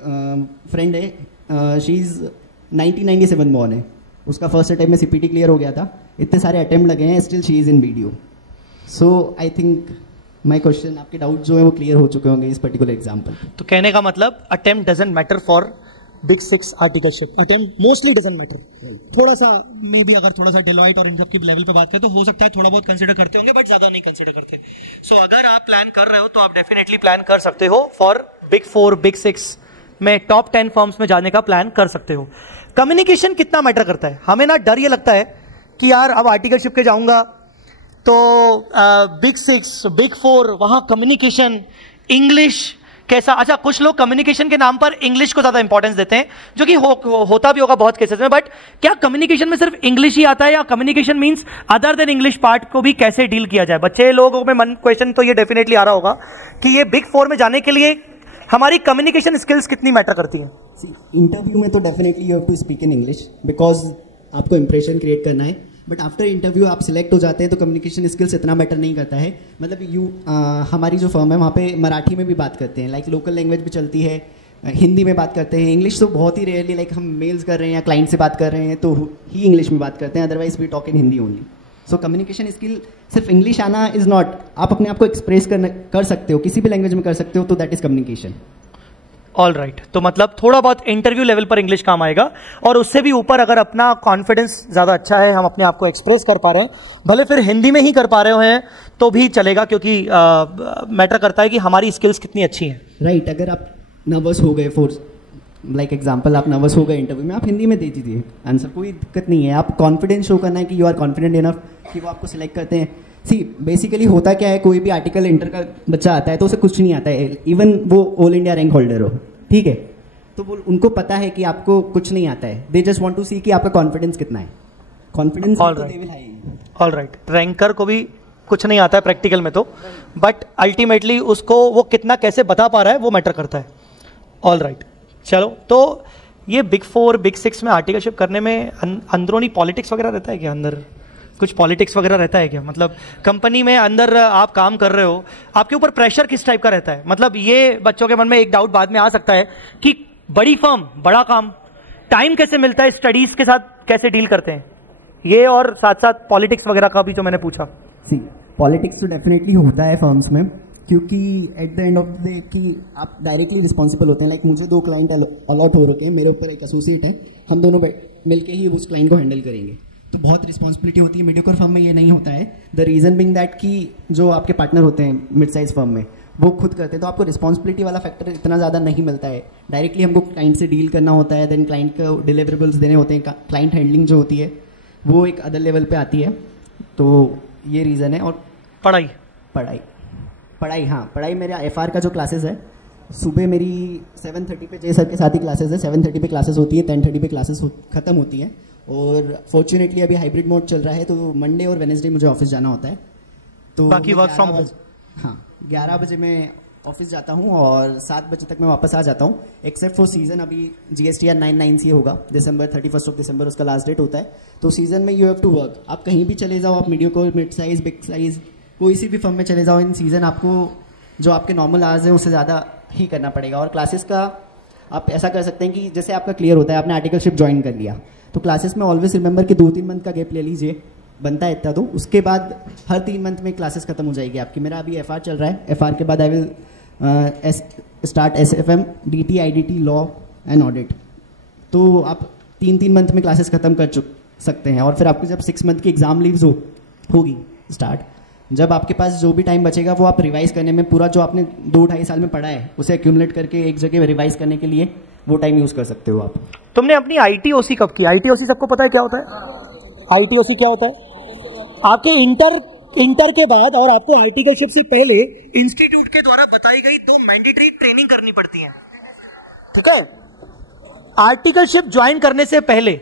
फ्रेंड है, शी इज़ 1997 बॉर्न है, उसका फर्स्ट अटेम्प्ट में सीपीटी क्लियर हो गया था। इतने सारे अटेम्प्ट लगे हैं, still she is in video. So I think my question, आपके डाउट जो है वो क्लियर हो चुके होंगे इस पर्टिकुलर एग्जाम्पल। तो कहने का मतलब attempt doesn't matter for big 6 articleship, attempt mostly doesn't matter. थोड़ा सा मे बी अगर थोड़ा सा डिलॉइट और इन सब की लेवल पे बात करें तो हो सकता है थोड़ा बहुत कंसीडर करते होंगे, बट ज्यादा नहीं कंसीडर करते। सो अगर आप प्लान कर रहे हो तो आप डेफिनेटली प्लान कर सकते हो फॉर बिग 4 बिग 6 में, टॉप 10 फर्म्स में जाने का प्लान कर सकते हो। कम्युनिकेशन कितना मैटर करता है? हमें ना डर ये लगता है कि यार अब आर्टिकलशिप के जाऊंगा तो बिग 6 बिग 4 वहां कम्युनिकेशन, इंग्लिश कैसा। अच्छा, कुछ लोग कम्युनिकेशन के नाम पर इंग्लिश को ज्यादा इंपॉर्टेंस देते हैं, जो कि होता भी होगा बहुत केसेस में, बट क्या कम्युनिकेशन में सिर्फ इंग्लिश ही आता है या communication means other than English part को भी कैसे डील किया जाए? बच्चे लोगों में मन क्वेश्चन तो ये डेफिनेटली आ रहा होगा कि ये बिग 4 में जाने के लिए हमारी कम्युनिकेशन स्किल्स कितनी मैटर करती हैं? इंटरव्यू में तो definitely you have to speak in English because आपको इंप्रेशन क्रिएट करना है, बट आफ्टर इंटरव्यू आप सिलेक्ट हो जाते हैं तो कम्युनिकेशन स्किल्स इतना मैटर नहीं करता है। मतलब हमारी जो फर्म है वहाँ पे मराठी में भी बात करते हैं, लाइक लोकल लैंग्वेज भी चलती है, हिंदी में बात करते हैं, इंग्लिश तो बहुत ही रेयरली, लाइक हम मेल्स कर रहे हैं या क्लाइंट से बात कर रहे हैं तो ही इंग्लिश में बात करते हैं, otherwise we talk in Hindi only. So communication skill सिर्फ इंग्लिश आना इज नॉट, आप अपने आप को एक्सप्रेस कर सकते हो, किसी भी लैंग्वेज में कर सकते हो, तो that is communication. All right, तो मतलब थोड़ा बहुत इंटरव्यू लेवल पर इंग्लिश काम आएगा, और उससे भी ऊपर अगर अपना कॉन्फिडेंस ज्यादा अच्छा है, हम अपने आप को एक्सप्रेस कर पा रहे हैं, भले फिर हिंदी में ही कर पा रहे हैं तो भी चलेगा, क्योंकि मैटर करता है कि हमारी स्किल्स कितनी अच्छी हैं। राइट, अगर आप नर्वस हो गए, फॉर लाइक एग्जाम्पल आप नर्वस हो गए इंटरव्यू में, आप हिंदी में दे दीजिए आंसर, कोई दिक्कत नहीं है। आप कॉन्फिडेंस शो करना है कि यू आर कॉन्फिडेंट इनफ कि वो आपको सिलेक्ट करते हैं। सी बेसिकली होता क्या है, कोई भी आर्टिकल इंटर का बच्चा आता है तो उसे कुछ नहीं आता है, इवन वो ऑल इंडिया रैंक होल्डर हो, ठीक है, तो वो उनको पता है कि आपको कुछ नहीं आता है, दे जस्ट वांट टू सी कि आपका कॉन्फिडेंस कितना है। कॉन्फिडेंस ऑल राइट, रैंकर को भी कुछ नहीं आता है प्रैक्टिकल में तो, बट अल्टीमेटली उसको वो कितना कैसे बता पा रहा है वो मैटर करता है। ऑल राइट, चलो, तो ये बिग 4 बिग 6 में आर्टिकलशिप करने में अंदरूनी पॉलिटिक्स वगैरह रहता है क्या? अंदर कुछ पॉलिटिक्स वगैरह रहता है क्या? मतलब कंपनी में अंदर आप काम कर रहे हो, आपके ऊपर प्रेशर किस टाइप का रहता है? मतलब ये बच्चों के मन में एक डाउट बाद में आ सकता है कि बड़ी फर्म, बड़ा काम, टाइम कैसे मिलता है, स्टडीज के साथ कैसे डील करते हैं, ये और साथ साथ पॉलिटिक्स वगैरह का भी जो मैंने पूछा। पॉलिटिक्स तो डेफिनेटली होता है फर्म्स में, क्योंकि at the end of the day कि आप डायरेक्टली रिस्पॉन्सिबल होते हैं। लाइक मुझे 2 क्लाइंट अलॉट हो रखे हैं, मेरे ऊपर एक एसोसिएट है, हम दोनों मिलके ही उस क्लाइंट को हैंडल करेंगे, तो बहुत रिस्पॉन्सिबिलिटी होती है। मीडियोकर फर्म में ये नहीं होता है, द रीजन बिंग दैट कि जो आपके पार्टनर होते हैं मिड साइज फर्म में वो खुद करते हैं, तो आपको रिस्पॉन्सिबिलिटी वाला फैक्टर इतना ज़्यादा नहीं मिलता है। डायरेक्टली हमको क्लाइंट से डील करना होता है, देन क्लाइंट को डिलीवरेबल्स देने होते हैं, क्लाइंट हैंडलिंग जो होती है वो एक अदर लेवल पे आती है, तो ये रीज़न है। और पढ़ाई हाँ, पढ़ाई मेरा FR का जो क्लासेस है, सुबह मेरी 7:30 पे जे सर के साथ ही क्लासेस है, 7:30 पे क्लासेस होती है, 10:30 पे क्लासेस खत्म होती है। और फॉर्चुनेटली अभी हाइब्रिड मोड चल रहा है, तो मंडे और वेडनेसडे मुझे ऑफिस जाना होता है, तो बाकी वर्क फ्रॉम होम। हाँ, 11 बजे मैं ऑफिस जाता हूँ और 7 बजे तक मैं वापस आ जाता हूँ, एक्सेप्ट फॉर सीजन। अभी GSTR 9/9 होगा, दिसंबर 31 ऑफ दिसंबर उसका लास्ट डेट होता है, तो सीजन में यू हैव टू वर्क। आप कहीं भी चले जाओ, आप mediocre, mid size, big size, कोई सी भी फर्म में चले जाओ, इन सीजन आपको जो आपके नॉर्मल आवर्स हैं उससे ज़्यादा ही करना पड़ेगा। और क्लासेस का आप ऐसा कर सकते हैं कि जैसे आपका क्लियर होता है, आपने आर्टिकलशिप ज्वाइन कर लिया, तो क्लासेस में ऑलवेज रिमेंबर कि 2-3 मंथ का गैप ले लीजिए, बनता है इतना, तो उसके बाद हर 3 मंथ में क्लासेस खत्म हो जाएगी आपकी। मेरा अभी FR चल रहा है, FR के बाद I will start SFM, DT, IDT, law and audit. तो आप 3-3 मंथ में क्लासेस खत्म कर सकते हैं। और फिर आपकी जब 6 मंथ की एग्जाम लीव्स होगी स्टार्ट, जब आपके पास जो भी टाइम बचेगा वो आप रिवाइज करने में, पूरा जो आपने 2-2.5 साल में पढ़ा है उसे एक्यूमुलेट करके एक जगह रिवाइज करने के लिए वो टाइम यूज कर सकते हो आप। तुमने अपनी ITOC कब की? ITOC सबको पता है क्या होता है? ITOC क्या होता है? आपके इंटर के बाद और आपको आर्टिकलशिप से पहले इंस्टीट्यूट के द्वारा बताई गई 2 मैंडेटरी ट्रेनिंग करनी पड़ती है, ठीक है? आर्टिकलशिप ज्वाइन करने से पहले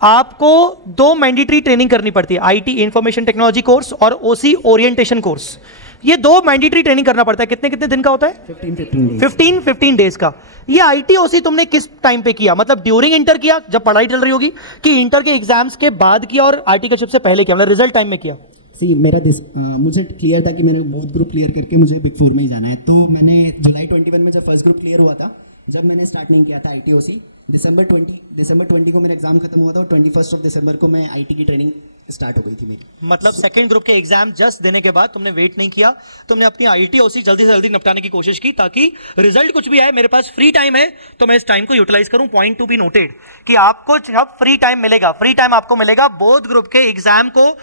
आपको 2 मैंडेटरी ट्रेनिंग करनी पड़ती है, IT इंफॉर्मेशन टेक्नोलॉजी कोर्स और OC ओरिएंटेशन कोर्स। ये 2 मैंडेटरी ट्रेनिंग करना पड़ता है। कितने कितने दिन का होता है? 15 डेज का। ये ITOC तुमने किस टाइम पे किया? मतलब ड्यूरिंग इंटर किया, जब पढ़ाई चल रही होगी, कि इंटर के एग्जाम्स के बाद किया और आर्टिकलशिप से पहले किया, मतलब रिजल्ट टाइम में किया? मुझे क्लियर था कि मैंने बहुत ग्रुप क्लियर करके मुझे बिग 4 में ही जाना है। तो मैंने जुलाई 21 में जब फर्स्ट ग्रुप क्लियर हुआ था, जब मैंने स्टार्ट नहीं किया था ITOC, दिसंबर 20 को मेरा एग्जाम खत्म हुआ था और 21 दिसंबर को मैं IT की ट्रेनिंग स्टार्ट हो गई थी मेरी। मतलब सेकंड ग्रुप के एग्जाम जस्ट देने के बाद तुमने वेट नहीं किया, तुमने अपनी ITOC जल्दी से जल्दी निपटाने की कोशिश की, ताकि रिजल्ट कुछ भी आए, मेरे पास फ्री टाइम है तो मैं इस टाइम को यूटिलाइज करूं। पॉइंट टू बी नोटेड कि आपको जब फ्री टाइम मिलेगा, फ्री टाइम आपको मिलेगा बोथ ग्रुप के एग्जाम को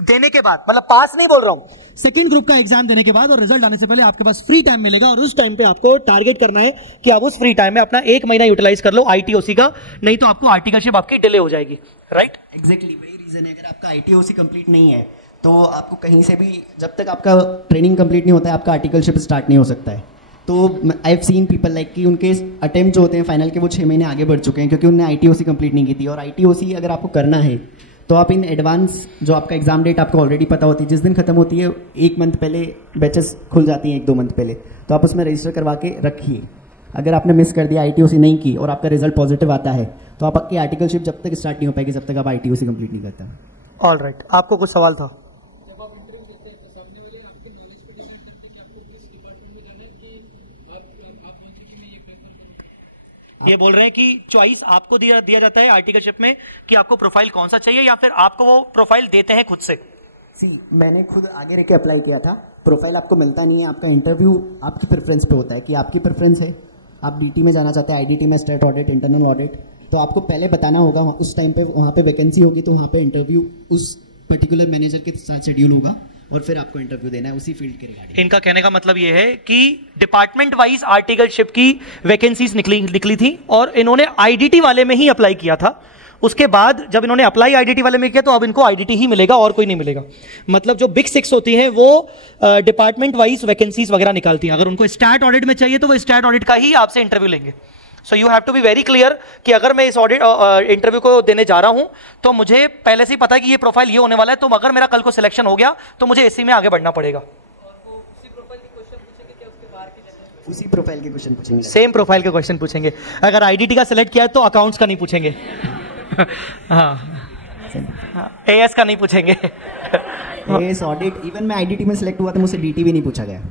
देने के बाद, मतलब पास नहीं बोल रहा हूं, सेकंड ग्रुप का एग्जाम देने के बाद और रिजल्ट आने से पहले आपके पास फ्री टाइम मिलेगा और उस टाइम पे आपको टारगेट करना है कि आप उस फ्री टाइम में अपना 1 महीना यूटिलाइज कर लो ITOC का, नहीं तो आपको आर्टिकलशिप आपकी डिले हो जाएगी, राइट? एग्जैक्टली वही रीजन है। अगर आपका ITOC कंप्लीट नहीं है तो आपको कहीं से भी, जब तक आपका ट्रेनिंग कंप्लीट नहीं होता है, आपका आर्टिकलशिप स्टार्ट नहीं हो सकता है। तो I have seen people like कि उनके अटेम्प्ट जो होते हैं फाइनल के, वो 6 महीने आगे बढ़ चुके हैं क्योंकि उन्होंने ITOC कंप्लीट नहीं की थी। और ITOC अगर आपको करना है तो आप इन एडवांस, जो आपका एग्जाम डेट आपको ऑलरेडी पता होती है, जिस दिन खत्म होती है 1 मंथ पहले बैचेस खुल जाती हैं, 1-2 मंथ पहले, तो आप उसमें रजिस्टर करवा के रखिए। अगर आपने मिस कर दिया, ITOC नहीं की और आपका रिजल्ट पॉजिटिव आता है, तो आपकी आर्टिकलशिप जब तक स्टार्ट नहीं हो पाएगी जब तक आप ITOC कंप्लीट नहीं करता। ऑलराइट, आपको कुछ सवाल था? ये बोल रहे हैं कि चॉइस आपको दिया जाता है आर्टिकलशिप में कि आपको प्रोफाइल कौन सा चाहिए, या फिर आपको वो प्रोफाइल देते हैं खुद से? मैंने खुद आगे रह के अप्लाई किया था। प्रोफाइल आपको मिलता नहीं है, आपका इंटरव्यू आपकी प्रेफरेंस पे होता है कि आपकी प्रेफरेंस है, आप DT में जाना चाहते हैं, IDT में स्टेट ऑडिट, इंटरनल ऑडिट, तो आपको पहले बताना होगा। उस टाइम पे वहाँ पे वैकेंसी होगी तो वहाँ पे इंटरव्यू उस पर्टिकुलर मैनेजर के साथ शेड्यूल होगा और फिर आपको इंटरव्यू देना है उसी फील्ड के रिगार्डिंग। इनका कहने का मतलब ये है कि डिपार्टमेंट वाइज आर्टिकलशिप की वैकेंसीज निकली थी और इन्होंने IDT वाले में ही अप्लाई किया था। उसके बाद जब इन्होंने अप्लाई IDT वाले में किया तो अब इनको IDT ही मिलेगा और कोई नहीं मिलेगा। मतलब जो बिग 6 होती हैं वो डिपार्टमेंट वाइज वैकेंसीज वगैरह निकालती हैं। अगर उनको स्टैट ऑडिट में चाहिए तो वो स्टैट ऑडिट का ही आपसे इंटरव्यू लेंगे। So you have to be very clear कि अगर मैं इस ऑडिट इंटरव्यू को देने जा रहा हूं तो मुझे पहले से ही पता है कि ये प्रोफाइल ये होने वाला है, तो अगर मेरा कल को सिलेक्शन हो गया तो मुझे इसी में आगे बढ़ना पड़ेगा। उसी प्रोफाइल के क्वेश्चन पूछेंगे, सेम प्रोफाइल के क्वेश्चन पूछेंगे। अगर IDT का सिलेक्ट किया है तो अकाउंट्स का नहीं पूछेंगे, हाँ, AS का नहीं पूछेंगे। AS ऑडिट, इवन मैं IDT में सिलेक्ट हुआ था, मुझसे DT भी नहीं पूछा गया।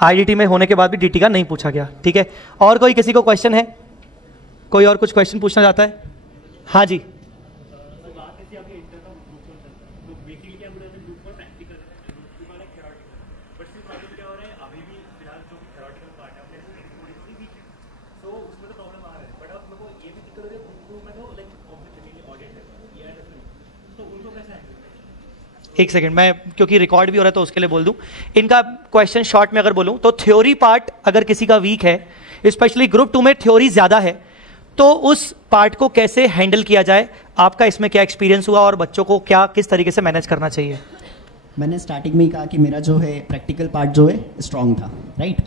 IDT में होने के बाद भी DT का नहीं पूछा गया, ठीक है? और कोई किसी को क्वेश्चन है? कोई और कुछ क्वेश्चन पूछना चाहता है? हाँ जी। एक सेकंड, मैं क्योंकि रिकॉर्ड भी हो रहा है तो उसके लिए बोल दूं। इनका क्वेश्चन शॉर्ट में अगर बोलूं तो थ्योरी पार्ट अगर किसी का वीक है, स्पेशली ग्रुप 2 में थ्योरी ज्यादा है, तो उस पार्ट को कैसे हैंडल किया जाए? आपका इसमें क्या एक्सपीरियंस हुआ और बच्चों को क्या किस तरीके से मैनेज करना चाहिए? मैंने स्टार्टिंग में ही कहा कि मेरा जो है प्रैक्टिकल पार्ट जो है स्ट्रांग था, राइट?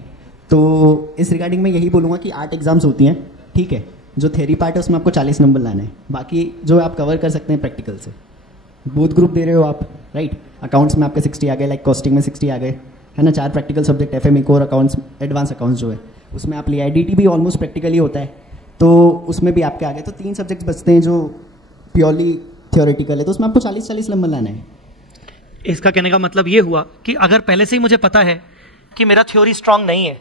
तो इस रिगार्डिंग में यही बोलूँगा कि 8 एग्जाम्स होती हैं, ठीक है? जो थ्योरी पार्ट है उसमें आपको 40 नंबर लाना है, बाकी जो आप कवर कर सकते हैं प्रैक्टिकल से। बोथ ग्रुप दे रहे हो आप, राइट? अकाउंट्स में आपके 60 आ गए, लाइक कॉस्टिंग में 60 आ गए, है ना? 4 practical subject, FME, core accounts, advance accounts जो है उसमें आप लिए, IDT भी ऑलमोस्ट प्रैक्टिकली होता है, तो उसमें भी आपके आ गए। तो 3 सब्जेक्ट्स बचते हैं जो प्योरली थियोरेटिकल है, तो उसमें आपको 40 नंबर लाना है। इसका कहने का मतलब ये हुआ कि अगर पहले से ही मुझे पता है कि मेरा थ्योरी स्ट्रांग नहीं है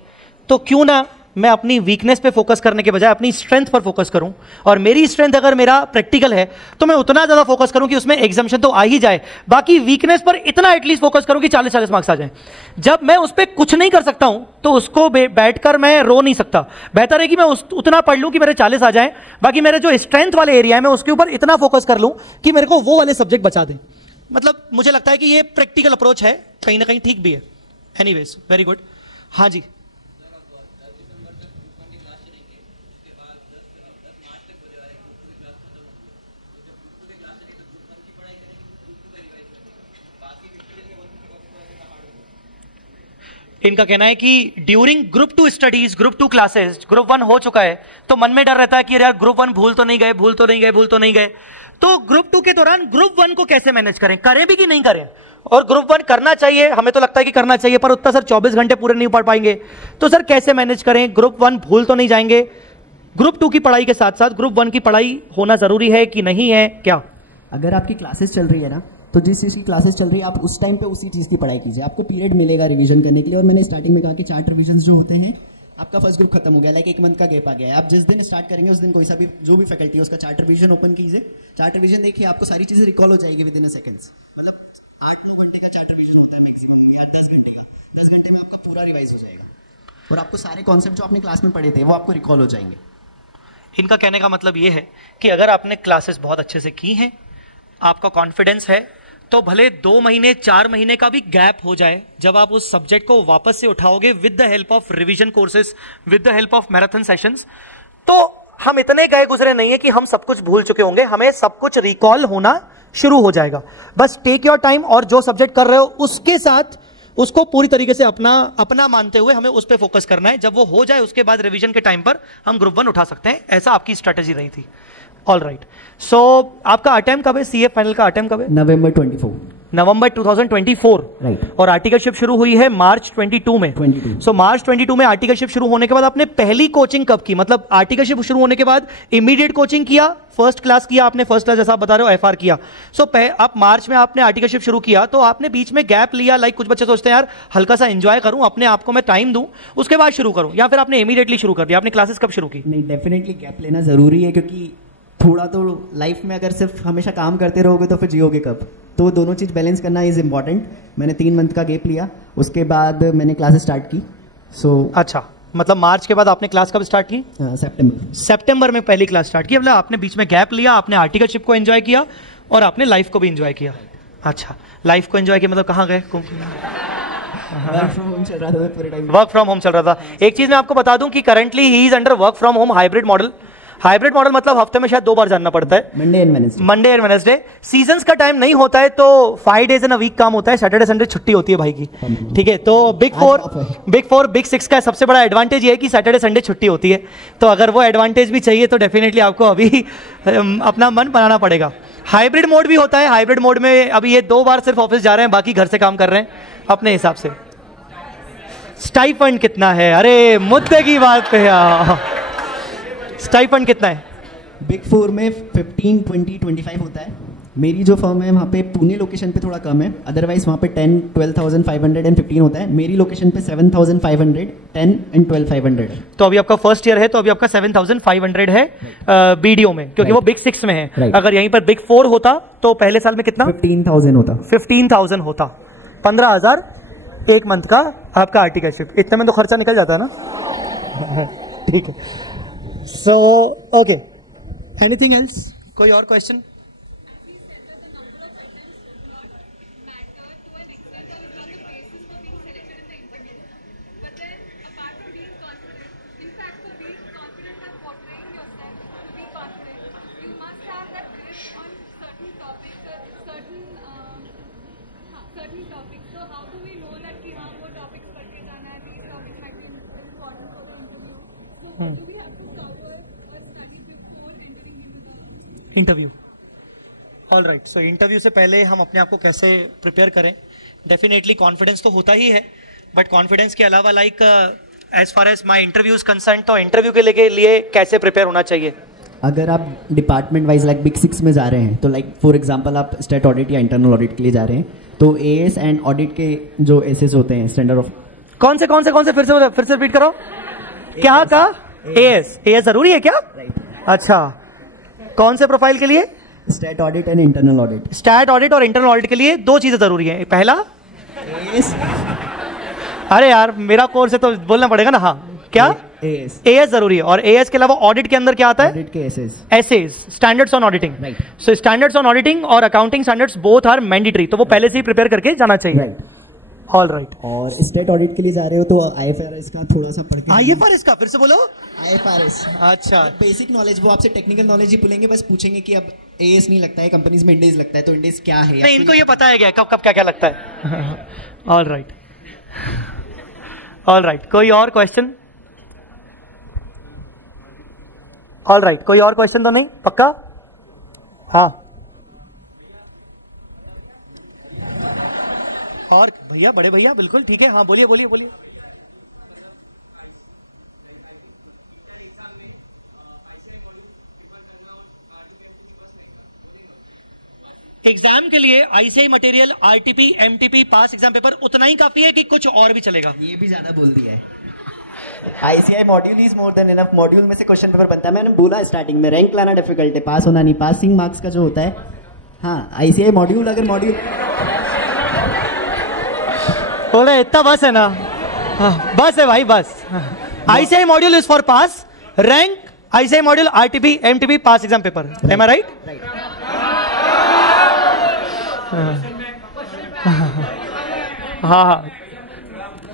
तो क्यों ना मैं अपनी वीकनेस पे फोकस करने के बजाय अपनी स्ट्रेंथ पर फोकस करूं, और मेरी स्ट्रेंथ अगर मेरा प्रैक्टिकल है तो मैं उतना ज्यादा फोकस करूं कि उसमें एग्जाम्शन तो आ ही जाए, बाकी वीकनेस पर इतना एटलीस्ट फोकस करूं कि 40-40 मार्क्स आ जाए। जब मैं उस पर कुछ नहीं कर सकता हूं तो उसको बैठकर मैं रो नहीं सकता। बेहतर है कि मैं उतना पढ़ लूं कि मेरे 40 आ जाए, बाकी मेरे जो स्ट्रेंथ वाले एरिया है मैं उसके ऊपर इतना फोकस कर लूं कि मेरे को वो वाले सब्जेक्ट बचा दें। मतलब मुझे लगता है कि ये प्रैक्टिकल अप्रोच है, कहीं ना कहीं ठीक भी है। Anyways, very good. हाँ जी, इनका कहना है कि during group 2 studies, group 2 classes, group 1 हो चुका है तो मन में डर रहता है कि यार ग्रुप 1 भूल तो नहीं गए। तो ग्रुप 2 के दौरान ग्रुप 1 को कैसे मैनेज करें भी कि नहीं करें? और ग्रुप 1 करना चाहिए, हमें तो लगता है कि करना चाहिए, पर उतना सर 24 घंटे पूरे नहीं पढ़ पाएंगे, तो सर कैसे मैनेज करें? ग्रुप 1 भूल तो नहीं जाएंगे, ग्रुप 2 की पढ़ाई के साथ साथ ग्रुप 1 की पढ़ाई होना जरूरी है कि नहीं है क्या? अगर आपकी क्लासेस चल रही है ना, तो जिस चीज़ की क्लासेस चल रही है आप उस टाइम पे उसी चीज़ की पढ़ाई कीजिए। आपको पीरियड मिलेगा रिवीजन करने के लिए, और मैंने स्टार्टिंग में कहा कि 4 रिवीजन जो होते हैं, आपका फर्स्ट ग्रुप खत्म हो गया, लाइक 1 मंथ का गैप आ गया है, आप जिस दिन स्टार्ट करेंगे उस दिन कोई सा भी जो भी फैकल्टी है उसका 4 रिवीजन ओपन कीजिए, 4 रिवीजन देखिए, आपको सारी चीज़ें रिकॉल हो जाएगी विद इन अ सेकंड्स। मतलब 8-9 घंटे का 4 रिवीजन होता है मैक्सिमम, या 10 घंटे का, 10 घंटे में आपका पूरा रिवाइज हो जाएगा और आपको सारे कॉन्सेप्ट जो आपने क्लास में पढ़े थे वो आपको रिकॉल हो जाएंगे। इनका कहने का मतलब ये है कि अगर आपने क्लासेस बहुत अच्छे से की हैं, आपका कॉन्फिडेंस है, तो भले 2 महीने 4 महीने का भी गैप हो जाए, जब आप उस सब्जेक्ट को वापस से उठाओगे with the help of revision courses, with the help of marathon sessions, तो हम इतने गए गुजरे नहीं है कि हम सब कुछ भूल चुके होंगे, हमें सब कुछ रिकॉल होना शुरू हो जाएगा। बस टेक योर टाइम, और जो सब्जेक्ट कर रहे हो उसके साथ उसको पूरी तरीके से अपना मानते हुए हमें उस पर फोकस करना है। जब वो हो जाए उसके बाद रिवीजन के टाइम पर हम ग्रुप 1 उठा सकते हैं। ऐसा आपकी स्ट्रेटेजी रही थी। ऑल राइट, सो आपका अटेम्प्ट कब है? सीए फाइनल का अटेम्प्ट कब है? नवंबर 24, नवंबर 2024, राइट। और आर्टिकलशिप शुरू हुई है मार्च 22 में। 22। सो मार्च 22 में आर्टिकलशिप शुरू होने के बाद आपने पहली कोचिंग कब की? मतलब आर्टिकलशिप शुरू होने के बाद इमीडिएट कोचिंग किया, फर्स्ट क्लास किया आपने? फर्स्ट क्लास जैसा आप बता रहे हो एफआर किया। सो आप मार्च में आपने आर्टिकलशिप शुरू किया, तो आपने बीच में गैप लिया? लाइक कुछ बच्चे सोचते हैं यार हल्का सा एंजॉय करूं, अपने आप को मैं टाइम दूं, उसके बाद शुरू करूं, या फिर आपने इमीडिएटली शुरू कर दिया? आपने क्लासेस कब शुरू की? नहीं, डेफिनेटली गैप लेना जरूरी है, क्योंकि थोड़ा तो लाइफ में अगर सिर्फ हमेशा काम करते रहोगे तो फिर जियोगे कब? तो दोनों चीज़ बैलेंस करना इज इम्पॉर्टेंट। मैंने 3 मंथ का गैप लिया, उसके बाद मैंने क्लासेस स्टार्ट की। अच्छा, मतलब मार्च के बाद आपने क्लास कब स्टार्ट की? सितंबर में पहली क्लास स्टार्ट की। मतलब आपने बीच में गैप लिया, आपने आर्टिकलशिप को एंजॉय किया और आपने लाइफ को भी एंजॉय किया। अच्छा, लाइफ को एंजॉय किया मतलब कहाँ गए? वर्क फ्रॉम होम चल रहा था पूरे टाइम। वर्क फ्रॉम होम चल रहा था। एक चीज मैं आपको बता दूं कि currently he is under work from home hybrid model. Hybrid model मतलब हफ्ते में शायद 2 बार जाना पड़ता है, मंडे एंड वेडनेसडे। सीजन्स का टाइम नहीं होता है तो 5 days इन अ वीक काम होता है, सैटरडे संडे छुट्टी होती है भाई की। ठीक है, तो बिग 4 बिग 6 का सबसे बड़ा एडवांटेज ये है कि सैटरडे संडे छुट्टी होती है। तो अगर वो एडवांटेज भी चाहिए तो डेफिनेटली आपको अभी अपना मन बनाना पड़ेगा। हाइब्रिड मोड भी होता है। हाइब्रिड मोड में अभी ये 2 बार सिर्फ ऑफिस जा रहे हैं, बाकी घर से काम कर रहे हैं अपने हिसाब से। स्टाइपेंड कितना है? अरे मुद्दे की बात पे स्टाइपेंड कितना है? बिग 4 में 15, 20, 25 होता है। मेरी जो फर्म है वहाँ पे पुणे लोकेशन पे थोड़ा कम है, अदरवाइज वहाँ पे 10, 12,500 एंड 15 होता है। मेरी लोकेशन पे 7,500, 10 एंड 12,500 है। तो अभी आपका फर्स्ट ईयर है, तो अभी आपका 7,500 है बीडीओ में, क्योंकि वो बिग 6 में है। अगर यहीं पर बिग 4 होता तो पहले साल में कितना? 15,000 होता। 15,000 होता, 15,000 एक मंथ का आपका आर्टिकलशिप। इतने में तो खर्चा निकल जाता है ना। ठीक है, सो ओके, एनीथिंग एल्स? कोई और question? Interview. All right, so interview से पहले हम अपने आप को कैसे प्रिपेयर करें? डेफिनेटली कॉन्फिडेंस तो होता ही है, बट कॉन्फिडेंस के अलावा like as far as my interviews concern, तो इंटरव्यू के लिए कैसे प्रिपेयर होना चाहिए? अगर आप डिपार्टमेंट वाइज लाइक बिग 6 में जा रहे हैं, तो लाइक फॉर एग्जांपल आप स्टेट ऑडिट या इंटरनल ऑडिट के लिए जा रहे हैं, तो एएस एंड ऑडिट के जो एसेस होते हैं स्टैंडर्ड ऑफ कौन से फिर से रिपीट करो। क्या का? एएस। एएस जरूरी है क्या? अच्छा, कौन से प्रोफाइल के लिए? Stat audit and internal audit. Stat audit और इंटरनल ऑडिट के लिए दो चीजें जरूरी है। पहला एएस। अरे यार मेरा कोर्स है तो बोलना पड़ेगा ना। हाँ, क्या? एएस। एएस जरूरी है। और एएस के अलावा ऑडिट के अंदर क्या आता है? ऑडिट के SS. SAs, standards on auditing. Right. So standards on auditing और accounting standards both are mandatory, तो वो पहले से ही प्रिपेयर करके जाना चाहिए। राइट। All right. और स्टेट ऑडिट के लिए जा रहे हो तो आईएफआरएस का थोड़ा सा पढ़ के। आईएफआरएस का फिर से बोलो। आईएफआरएस। अच्छा, बेसिक नॉलेज, वो आपसे टेक्निकल नॉलेज ही पूछेंगे, बस पूछेंगे कि अब एएस नहीं लगता है कंपनीज में, इंडेज लगता है, तो इंडेज क्या है? नहीं, इनको ये पता है क्या कब कब क्या क्या लगता है। All right, all right. कोई और क्वेश्चन? ऑल राइट, कोई और क्वेश्चन तो नहीं? पक्का? हाँ, और भैया, बड़े भैया, बिल्कुल ठीक है। हाँ, बोलिए बोलिए बोलिए। एग्जाम के लिए ICI material, RTP, MTP, pass exam paper उतना ही काफी है कि कुछ और भी चलेगा? ये भी ज्यादा बोल दिया है। ICI module is more than enough. Module में से क्वेश्चन पेपर बनता है। मैंने बोला स्टार्टिंग में रैंक लाना डिफिकल्ट है, पास होना नहीं। पासिंग मार्क्स का जो होता है, हाँ, आईसीआई मॉड्यूल, अगर मॉड्यूल बोल रहे इतना बस है ना। बस है भाई, बस। ICI module is for pass, rank ICI module, RTP, MTP, pass exam paper. Am I right? हाँ हाँ,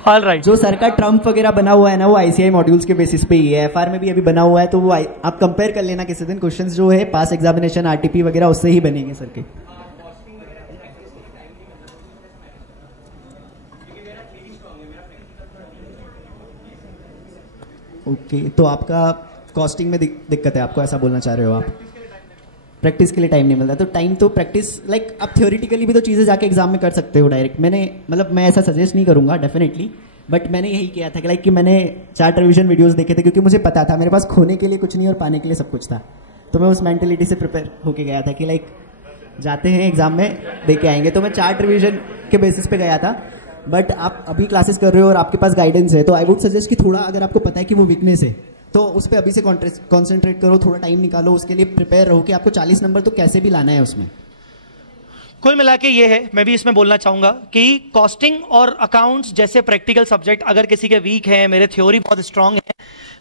ऑल राइट। जो सर का ट्रम्प वगैरह बना हुआ है ना, वो आईसीआई मॉड्यूल्स के बेसिस पे ही है। एफआर में भी अभी बना हुआ है, तो वो आप कंपेयर कर लेना किसी दिन। क्वेश्चंस जो है पास एग्जामिनेशन, आरटीपी वगैरह, उससे ही बनेंगे सर के। ओके, तो आपका कॉस्टिंग में दिक्कत है, आपको ऐसा बोलना चाह रहे हो आप? प्रैक्टिस के लिए टाइम नहीं मिलता, तो टाइम तो प्रैक्टिस, लाइक आप थ्योरेटिकली भी तो चीज़ें जाके एग्जाम में कर सकते हो डायरेक्ट। मैंने मतलब मैं ऐसा सजेस्ट नहीं करूंगा डेफिनेटली, बट मैंने यही किया था कि लाइक कि मैंने 4 रिवीजन वीडियोस देखे थे, क्योंकि मुझे पता था मेरे पास खोने के लिए कुछ नहीं और पाने के लिए सब कुछ था। तो मैं उस मेंटेलिटी से प्रिपेयर होके गया था कि लाइक जाते हैं एग्जाम में, दे के आएंगे। तो मैं 4 रिवीजन के बेसिस पे गया था। बट आप अभी क्लासेस कर रहे हो और आपके पास गाइडेंस है, तो आई वुड सजेस्ट कि थोड़ा, अगर आपको पता है कि वो वीकनेस है, तो उस पर अभी से कॉन्सेंट्रेट करो, थोड़ा टाइम निकालो उसके लिए, प्रिपेयर रहो कि आपको 40 नंबर तो कैसे भी लाना है उसमें। कुल मिला के ये है, मैं भी इसमें बोलना चाहूंगा कि कॉस्टिंग और अकाउंट्स जैसे प्रैक्टिकल सब्जेक्ट अगर किसी के वीक है, मेरे थ्योरी बहुत स्ट्रांग है,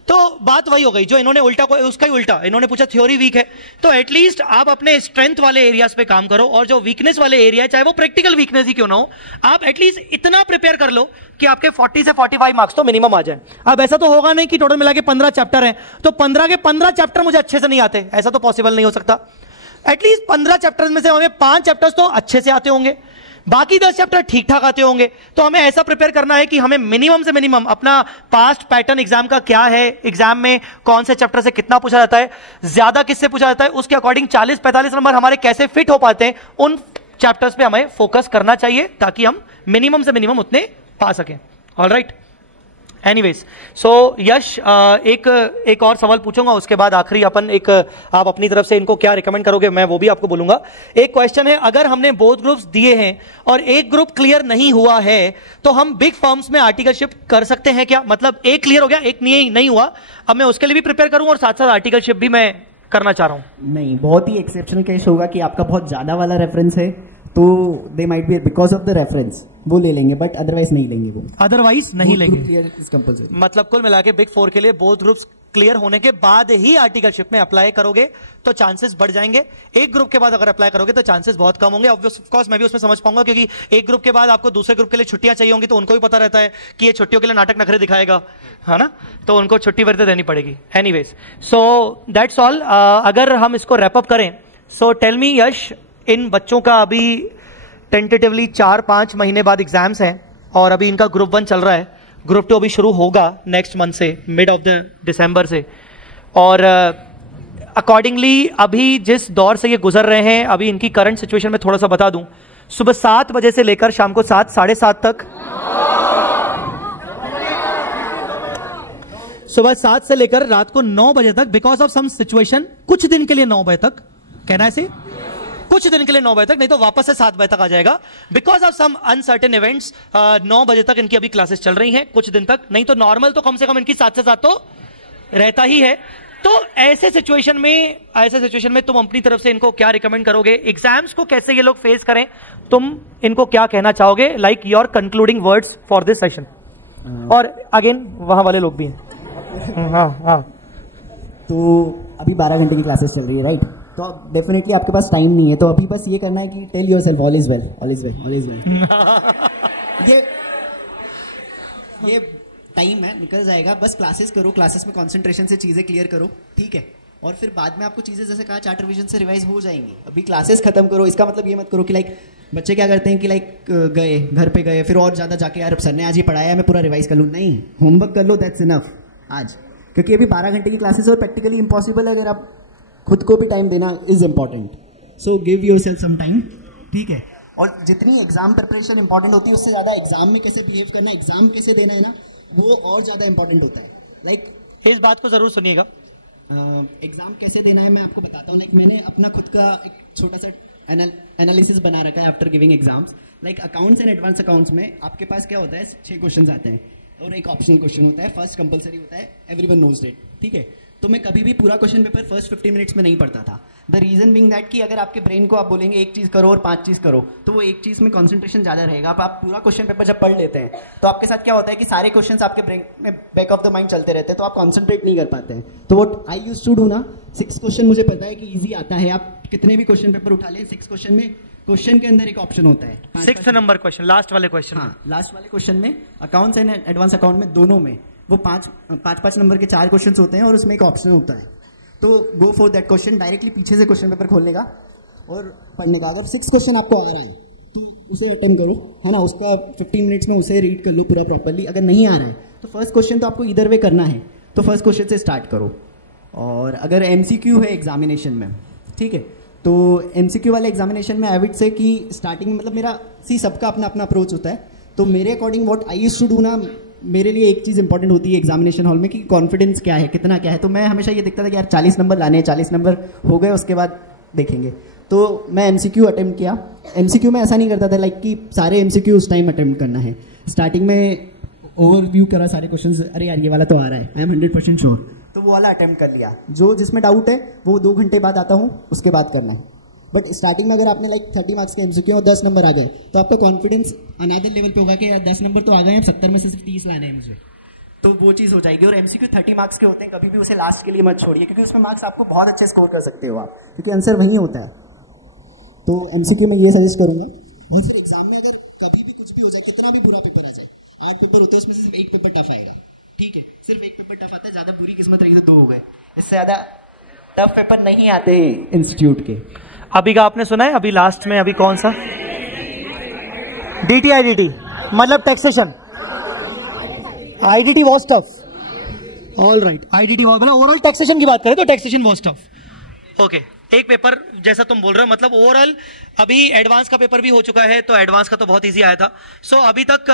तो बात वही हो गई जो इन्होंने उल्टा, उसका ही उल्टा इन्होंने पूछा थ्योरी वीक है, तो एटलीस्ट आप अपने स्ट्रेंथ वाले एरियाज पे काम करो, और जो वीकनेस वाले एरिया है, चाहे वो प्रैक्टिकल वीकनेस ही क्यों ना हो, आप एटलीस्ट इतना प्रिपेयर कर लो कि आपके 40 से 45 मार्क्स तो मिनिमम आ जाए। अब ऐसा तो होगा नहीं कि टोटल मिला के 15 चैप्टर हैं, तो 15 के 15 चैप्टर मुझे अच्छे से नहीं आते, ऐसा तो पॉसिबल नहीं हो सकता। एटलीस्ट 15 चैप्टर्स में से हमें 5 चैप्टर्स तो अच्छे से आते होंगे, बाकी 10 चैप्टर ठीक ठाक आते होंगे। तो हमें ऐसा प्रिपेयर करना है कि हमें मिनिमम से मिनिमम अपना पास्ट पैटर्न एग्जाम का क्या है, एग्जाम में कौन से चैप्टर से कितना पूछा जाता है, ज्यादा किससे पूछा जाता है, उसके अकॉर्डिंग 40-45 नंबर हमारे कैसे फिट हो पाते हैं, उन चैप्टर्स पे हमें फोकस करना चाहिए ताकि हम मिनिमम से मिनिमम उतने पा सकें। ऑल राइट, एनीवेज, सो यश, एक और सवाल पूछूंगा, उसके बाद आखिरी अपन आप अपनी तरफ से इनको क्या रिकमेंड करोगे मैं वो भी आपको बोलूंगा। एक क्वेश्चन है, अगर हमने बोथ ग्रुप्स दिए हैं और एक ग्रुप क्लियर नहीं हुआ है, तो हम बिग फर्म्स में आर्टिकलशिप कर सकते हैं क्या? मतलब एक क्लियर हो गया, एक नहीं हुआ, अब मैं उसके लिए भी प्रिपेयर करूं और साथ साथ आर्टिकलशिप भी मैं करना चाह रहा हूं। नहीं, बहुत ही एक्सेप्शनल केस होगा कि आपका बहुत ज्यादा वाला रेफरेंस है, तो they might be because of the reference वो ले लेंगे, बट अदरवाइज नहीं लेंगे, वो अदरवाइज नहीं लेंगे। मतलब कुल मिला के बिग 4 के लिए बोथ ग्रुप्स क्लियर होने के बाद ही आर्टिकलशिप में अप्लाई करोगे तो चांसेस बढ़ जाएंगे। एक ग्रुप के बाद अगर अप्लाई करोगे तो चांसेस बहुत कम होंगे। ऑफ कोर्स मैं भी उसमें समझ पाऊंगा, क्योंकि एक ग्रुप के बाद आपको दूसरे ग्रुप के लिए छुट्टियां चाहिए होंगी, तो उनको भी पता रहता है कि ये छुट्टियों के लिए नाटक नखरे दिखाएगा, है ना, तो उनको छुट्टी वरते देनी पड़ेगी। Anyways, so that's all. अगर हम इसको रैपअप करें, सो टेल मी यश, इन बच्चों का अभी टेंटेटिवली 4-5 महीने बाद एग्जाम्स हैं और अभी इनका ग्रुप 1 चल रहा है, ग्रुप 2 अभी शुरू होगा नेक्स्ट मंथ से, मिड ऑफ द दिसंबर से, और अकॉर्डिंगली अभी जिस दौर से ये गुजर रहे हैं, अभी इनकी करंट सिचुएशन में थोड़ा सा बता दूं, सुबह 7 बजे से लेकर शाम को 7, 7:30 तक, सुबह 7 से लेकर रात को 9 बजे तक, बिकॉज ऑफ सम सिचुएशन कुछ दिन के लिए 9 बजे तक, कहना है ऐसे कुछ दिन के लिए 9 बजे तक, नहीं तो वापस से 7 बजे तक आ जाएगा। Because of some uncertain events 9 बजे तक इनकी अभी क्लासेस चल रही हैं कुछ दिन तक, नहीं तो नॉर्मल तो कम से कम इनकी 7 से 7 तो रहता ही है। तो ऐसे सिचुएशन में तुम अपनी तरफ से इनको क्या रिकमेंड करोगे? एग्जाम्स को कैसे ये लोग फेस करें, तुम इनको क्या कहना चाहोगे? Like your concluding words for this session. और अगेन वहां वाले लोग भी हैं। हाँ। तो अभी 12 घंटे की क्लासेस चल रही है, राइट? तो अब डेफिनेटली आपके पास टाइम नहीं है, तो अभी बस ये करना है कि tell yourself all is well, all is well, all is well. ये टाइम है, निकल जाएगा। बस क्लासेस करो, क्लासेस में कंसंट्रेशन से चीजें क्लियर करो, ठीक है? और फिर बाद में आपको चीजें जैसे कहा चार्ट रिवीजन से रिवाइज हो जाएंगी। अभी क्लासेस खत्म करो, इसका मतलब ये मत करो कि लाइक बच्चे क्या करते हैं कि लाइक गए घर पे गए फिर और ज्यादा जाके यार सर ने आज ये पढ़ाया मैं पूरा रिवाइज कर लूँ। नहीं, होमवर्क कर लो, दैट्स इनफ आज, क्योंकि अभी 12 घंटे की क्लासेस और प्रैक्टिकली इम्पॉसिबल है। अगर आप खुद को भी टाइम देना is important, so give yourself some time, ठीक है? और जितनी एग्जाम प्रिपरेशन इंपॉर्टेंट होती है उससे ज्यादा एग्जाम में कैसे बिहेव करना, एग्जाम कैसे देना है ना, वो और ज्यादा इंपॉर्टेंट होता है। लाइक इस बात को जरूर सुनिएगा। एग्जाम कैसे देना है मैं आपको बताता हूँ। लाइक मैंने अपना खुद का एक छोटा सा एनालिसिस बना रखा है after giving exams. Like accounts and advance accounts में आपके पास क्या होता है, 6 क्वेश्चन आते हैं और एक ऑप्शनल क्वेश्चन होता है। फर्स्ट कंपलसरी होता है, एवरीवन नोज इट, ठीक है? तो मैं कभी भी पूरा क्वेश्चन पेपर फर्स्ट 15 मिनट्स में नहीं पढ़ता था। द रीजन बीइंग दैट कि अगर आपके ब्रेन को आप बोलेंगे एक चीज करो और 5 चीज करो, तो वो एक चीज में कंसंट्रेशन ज्यादा रहेगा। आप पूरा क्वेश्चन पेपर जब पढ़ लेते हैं तो आपके साथ क्या होता है कि सारे क्वेश्चंस आपके ब्रेन में बैक ऑफ द माइंड चलते रहते हैं, तो आप कॉन्सेंट्रेट नहीं कर पाते हैं। तो what I used to do ना, 6 क्वेश्चन मुझे पता है कि इजी आता है। आप कितने भी क्वेश्चन पेपर उठा लें, 6 क्वेश्चन में क्वेश्चन के अंदर एक ऑप्शन होता है, 6 नंबर क्वेश्चन, लास्ट वाले क्वेश्चन। हाँ, लास्ट वाले क्वेश्चन में अकाउंट्स एंड एडवांस अकाउंट में दोनों में वो 5 नंबर के 4 क्वेश्चन होते हैं और उसमें एक ऑप्शन होता है। तो go for that question, directly पीछे से क्वेश्चन पेपर खोलने का और पढ़ने का। अगर 6 क्वेश्चन आपको आ रहा है उसे अटेम्प्ट करो, है ना? उसका 15 मिनट्स में उसे रीड कर लो पूरा प्रॉपर्ली। अगर नहीं आ रहा है तो फर्स्ट क्वेश्चन तो आपको इधर वे करना है, तो फर्स्ट क्वेश्चन से स्टार्ट करो। और अगर MCQ है एग्जामिनेशन में, ठीक है, तो MCQ वाले एग्जामिनेशन में आई वुड से कि स्टार्टिंग में मतलब मेरा सबका अपना अपना अप्रोच होता है। तो मेरे according what I used to do ना, मेरे लिए एक चीज़ इंपॉर्टेंट होती है एग्जामिनेशन हॉल में कि कॉन्फिडेंस क्या है, कितना क्या है। तो मैं हमेशा ये देखता था कि यार 40 नंबर लाने हैं, 40 नंबर हो गए उसके बाद देखेंगे। तो मैं MCQ अटेम्प्ट किया। MCQ में ऐसा नहीं करता था लाइक कि सारे MCQ उस टाइम अटेम्प्ट करना है। स्टार्टिंग में ओवरव्यू करा सारे क्वेश्चंस, अरे यार ये वाला तो आ रहा है, आई एम 100% श्योर, तो वो वाला अटेम्प्ट कर लिया। जो जिसमें डाउट है वो 2 घंटे बाद आता हूँ, उसके बाद करना है। बट स्टार्टिंग में अगर आपने लाइक 30 मार्क्स के MCQ और 10 नंबर आ गए तो आपका कॉन्फिडेंस अनदर लेवल पे होगा कि यार 10 नंबर तो आ गए हैं, 70 में से सिर्फ 30 लाने हैं मुझे, तो वो चीज़ हो जाएगी। और MCQ 30 मार्क्स के होते हैं, कभी भी उसे लास्ट के लिए मत छोड़िए, क्योंकि उसमें मार्क्स आपको बहुत अच्छे स्कोर कर सकते हो आप, क्योंकि आंसर वहीं होता है। तो MCQ में ये सजेस्ट करूँगा। और फिर एग्जाम में अगर कभी भी कुछ भी हो जाए, कितना भी बुरा पेपर आ जाए, 8 पेपर होते हैं उसमें से सिर्फ 1 पेपर टफ आएगा, ठीक है? सिर्फ 1 पेपर टफ आता है, ज़्यादा बुरी किस्मत रही तो 2 हो गए, इससे ज़्यादा टफ पेपर नहीं आते इंस्टीट्यूट के। अभी का आपने सुना है, अभी लास्ट में अभी कौन सा DT मतलब taxation, IDT was tough, all right, IDT was मतलब ओवरऑल टैक्सेशन की बात करें तो टैक्सेशन वॉज टफ। ओके, एक पेपर जैसा तुम बोल रहे हो, मतलब ओवरऑल अभी एडवांस का पेपर भी हो चुका है, तो एडवांस का तो बहुत इजी आया था। सो अभी तक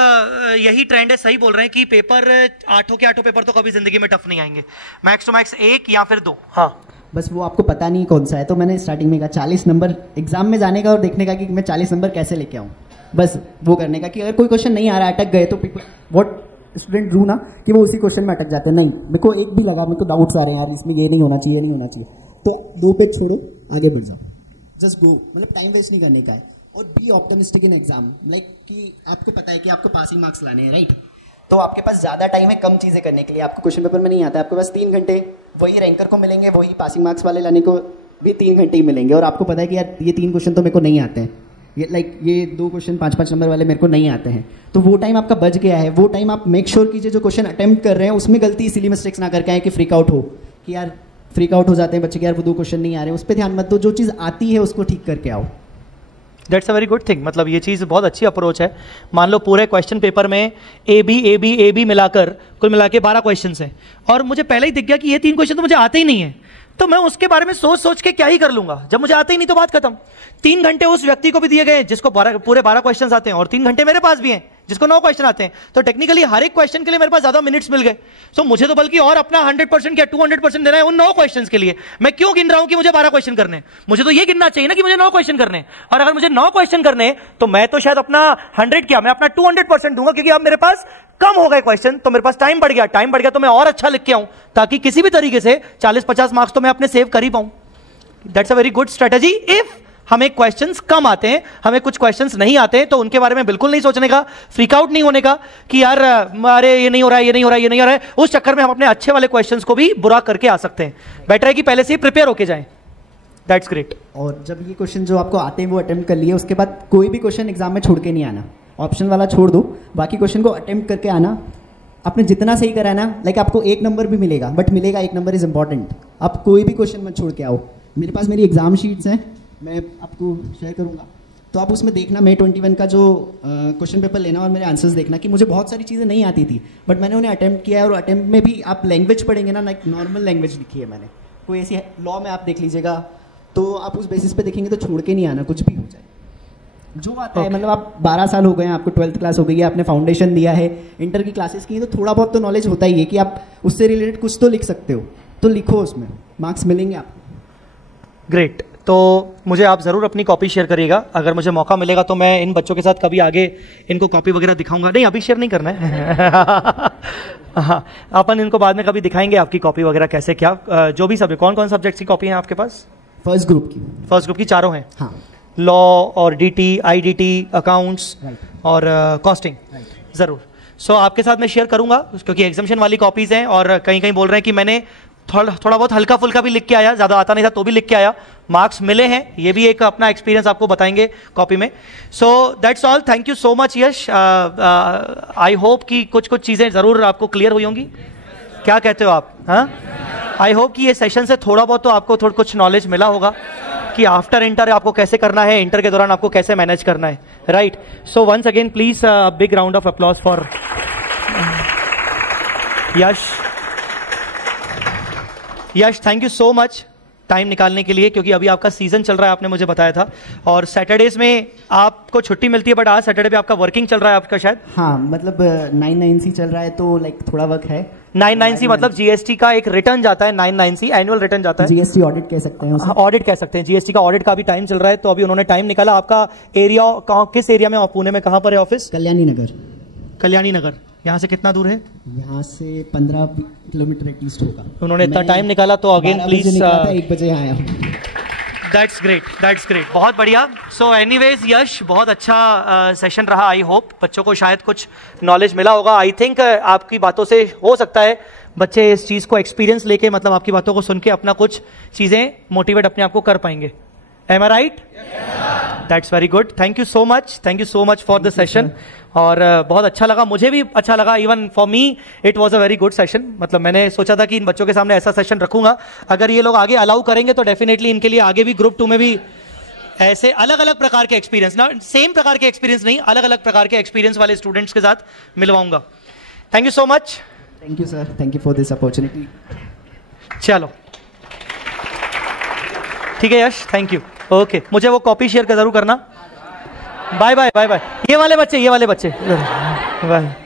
यही ट्रेंड है, सही बोल रहे हैं कि पेपर 8 के 8 पेपर तो कभी जिंदगी में टफ नहीं आएंगे, मैक्स टू मैक्स 1 या फिर 2। हाँ, बस वो आपको पता नहीं कौन सा है। तो मैंने स्टार्टिंग में कहा 40 नंबर एग्जाम में जाने का और देखने का कि मैं 40 नंबर कैसे लेके आऊँ, बस वो करने का। कि अगर कोई क्वेश्चन नहीं आ रहा, अटक गए, तो व्हाट स्टूडेंट डू ना कि वो उसी क्वेश्चन में अटक जाते हैं। नहीं, मेरे को एक भी लगा, मेरे को डाउट्स आ रहे हैं यार इसमें ये नहीं होना चाहिए, नहीं होना चाहिए, तो 2 पेज छोड़ो, आगे बढ़ जाओ, जस्ट गो। मतलब टाइम वेस्ट नहीं करने का है। और be optimistic in exam, like कि आपको पता है कि आपको पासिंग मार्क्स लाने हैं, राइट? तो आपके पास ज़्यादा टाइम है कम चीज़ें करने के लिए। आपको क्वेश्चन पेपर में नहीं आता है, आपके पास 3 घंटे, वही रैंकर को मिलेंगे, वही पासिंग मार्क्स वाले लाने को भी 3 घंटे ही मिलेंगे। और आपको पता है कि यार ये 3 क्वेश्चन तो मेरे को नहीं आते हैं, ये 2 क्वेश्चन 5-5 नंबर वाले मेरे को नहीं आते हैं। तो वो टाइम आपका बच गया है। वो टाइम आप मेक श्योर कीजिए जो क्वेश्चन अटेम्प्ट कर रहे हैं उसमें गलती इसीलिए मिस्टेक्स ना करके आए कि फ्रीक आउट हो, कि यार फ्रीक आउट हो जाते हैं बच्चे कि यार वो 2 क्वेश्चन नहीं आ रहे हैं, उस पर ध्यान मत दो। जो चीज़ आती है उसको ठीक करके आओ। That's a very good thing, मतलब ये चीज़ बहुत अच्छी अप्रोच है। मान लो पूरे क्वेश्चन पेपर में ए बी मिलाकर कुल मिला के 12 क्वेश्चन हैं, और मुझे पहले ही दिख गया कि ये 3 क्वेश्चन तो मुझे आते ही नहीं है, तो मैं उसके बारे में सोच के क्या ही कर लूंगा, जब मुझे आते ही नहीं तो बात खत्म। 3 घंटे उस व्यक्ति को भी दिए गए जिसको पूरे 12 क्वेश्चन आते हैं, और 3 घंटे मेरे पास भी हैं जिसको 9 क्वेश्चन आते हैं। तो टेक्निकली हर एक क्वेश्चन के लिए मेरे पास ज्यादा मिनट्स मिल गए। सो मुझे तो बल्कि और अपना 100% या 200% देना है उन 9 क्वेश्चन के लिए। मैं क्यों गिन रहा हूं कि मुझे 12 क्वेश्चन करने हैं? मुझे तो ये गिनना चाहिए ना कि मुझे 9 क्वेश्चन करने हैं। और अगर मुझे 9 क्वेश्चन करने हैं तो मैं तो शायद अपना 100 क्या, मैं अपना 200% दूंगा, क्योंकि अब मेरे पास कम हो गए क्वेश्चन, तो मेरे पास टाइम बढ़ गया। टाइम बढ़ गया तो मैं और अच्छा लिख के आऊं, ताकि किसी भी तरीके से 40-50 मार्क्स तो मैं अपने सेव कर ही पाऊं। That's a very good strategy. If हमें क्वेश्चंस कम आते हैं, हमें कुछ क्वेश्चंस नहीं आते हैं, तो उनके बारे में बिल्कुल नहीं सोचने का, फ्रीक आउट नहीं होने का कि यार अरे ये नहीं हो रहा है, ये नहीं हो रहा है, ये नहीं हो रहा है। उस चक्कर में हम अपने अच्छे वाले क्वेश्चंस को भी बुरा करके आ सकते हैं। बेटर है कि पहले से ही प्रिपेयर होके जाएं। That's great. और जब ये क्वेश्चन जो आपको आते हैं वो अटेम्प्ट कर लिए, उसके बाद कोई भी क्वेश्चन एग्जाम में छोड़ के नहीं आना। ऑप्शन वाला छोड़ दो, बाकी क्वेश्चन को अटेम्प्ट करके आना। आपने जितना सही करा है ना, लाइक आपको 1 नंबर भी मिलेगा, बट मिलेगा 1 नंबर इज इंपॉर्टेंट। आप कोई भी क्वेश्चन मत छोड़ के आओ। मेरे पास मेरी एग्जाम शीट्स हैं, मैं आपको शेयर करूंगा, तो आप उसमें देखना May 21 का जो क्वेश्चन पेपर लेना और मेरे आंसर्स देखना कि मुझे बहुत सारी चीज़ें नहीं आती थी, बट मैंने उन्हें अटेम्प्ट किया है। और अटेम्प्ट में भी आप लैंग्वेज पढ़ेंगे ना, लाइक नॉर्मल लैंग्वेज लिखी है मैंने, कोई ऐसी लॉ में आप देख लीजिएगा, तो आप उस बेसिस पे देखेंगे तो छोड़ के नहीं आना, कुछ भी हो जाए जो आता है। मतलब आप 12 साल हो गए हैं, आपको 12th क्लास हो गई है, आपने फाउंडेशन दिया है, इंटर की क्लासेस की, तो थोड़ा बहुत तो नॉलेज होता ही है कि आप उससे रिलेटेड कुछ तो लिख सकते हो, तो लिखो, उसमें मार्क्स मिलेंगे आपको। ग्रेट। तो मुझे आप ज़रूर अपनी कॉपी शेयर करिएगा। अगर मुझे मौका मिलेगा तो मैं इन बच्चों के साथ कभी आगे इनको कॉपी वगैरह दिखाऊंगा। नहीं, अभी शेयर नहीं करना है। हाँ, अपन इनको बाद में कभी दिखाएंगे आपकी कॉपी वगैरह कैसे क्या, जो भी सब्जेक्ट, कौन कौन सब्जेक्ट की कॉपी है आपके पास? फर्स्ट ग्रुप की। फर्स्ट ग्रुप की चारों हैं? हाँ। लॉ और डीटी, आईडीटी, अकाउंट्स और कॉस्टिंग। ज़रूर। सो आपके साथ मैं शेयर करूंगा, क्योंकि एग्जामिशन वाली कॉपीज़ हैं और कहीं कहीं बोल रहे हैं कि मैंने थोड़ा बहुत हल्का फुल्का भी लिख के आया, ज़्यादा आता नहीं था तो भी लिख के आया, मार्क्स मिले हैं। ये भी एक अपना एक्सपीरियंस आपको बताएंगे कॉपी में। So that's all. Thank you so much Yash. I hope कि कुछ चीज़ें ज़रूर आपको क्लियर हुई होंगी। क्या कहते हो आप? हाँ, आई होप कि ये सेशन से थोड़ा बहुत तो आपको कुछ नॉलेज मिला होगा कि आफ्टर इंटर आपको कैसे करना है, इंटर के दौरान आपको कैसे मैनेज करना है, right? So once again please big round of applause for Yash. Yash, thank you so much time निकालने के लिए, क्योंकि अभी आपका सीजन चल रहा है, आपने मुझे बताया था, और सैटरडेज में आपको छुट्टी मिलती है, बट आज सैटरडे पे आपका वर्किंग चल रहा है आपका शायद? हाँ, मतलब 9-9C चल रहा है, तो लाइक थोड़ा वर्क है। 9-9C मतलब जीएसटी का एक रिटर्न जाता है, 9-9C एनुअल रिटर्न जाता है। जीएसटी ऑडिट कह सकते हैं उसे। ऑडिट कह सकते हैं, जीएसटी का ऑडिट का भी टाइम चल रहा है, तो अभी उन्होंने टाइम निकाला। आपका एरिया किस एरिया में, पुणे में कहाँ पर है ऑफिस? कल्याणी नगर। कल्याणी नगर यहाँ से कितना दूर है? यहाँ से 15 किलोमीटर एटलीस्ट होगा। उन्होंने इतना टाइम निकाला, तो अगेन प्लीज 1 बजे आया हूँ। दैट्स ग्रेट, दैट्स ग्रेट, बहुत बढ़िया। सो एनीवेज यश, बहुत अच्छा सेशन रहा। आई होप बच्चों को शायद कुछ नॉलेज मिला होगा। आई थिंक आपकी बातों से हो सकता है बच्चे इस चीज़ को एक्सपीरियंस लेके, मतलब आपकी बातों को सुन के अपना कुछ चीज़ें मोटिवेट अपने आप को कर पाएंगे। Am I right? That's very good. Thank you so much, thank you so much for the session. और बहुत अच्छा लगा, मुझे भी अच्छा लगा। Even for me it was a very good session. मतलब मैंने सोचा था कि इन बच्चों के सामने ऐसा सेशन रखूंगा, अगर ये लोग आगे अलाउ करेंगे तो डेफिनेटली इनके लिए आगे भी ग्रुप 2 में भी ऐसे अलग अलग प्रकार के एक्सपीरियंस, ना सेम प्रकार के एक्सपीरियंस नहीं, अलग अलग प्रकार के एक्सपीरियंस वाले स्टूडेंट्स के साथ मिलवाऊंगा। Thank you so much. Thank you sir, thank you for this opportunity. चलो ठीक है यश, थैंक यू। ओके, मुझे वो कॉपी शेयर जरूर करना। Bye bye bye bye. ये वाले बच्चे बाय।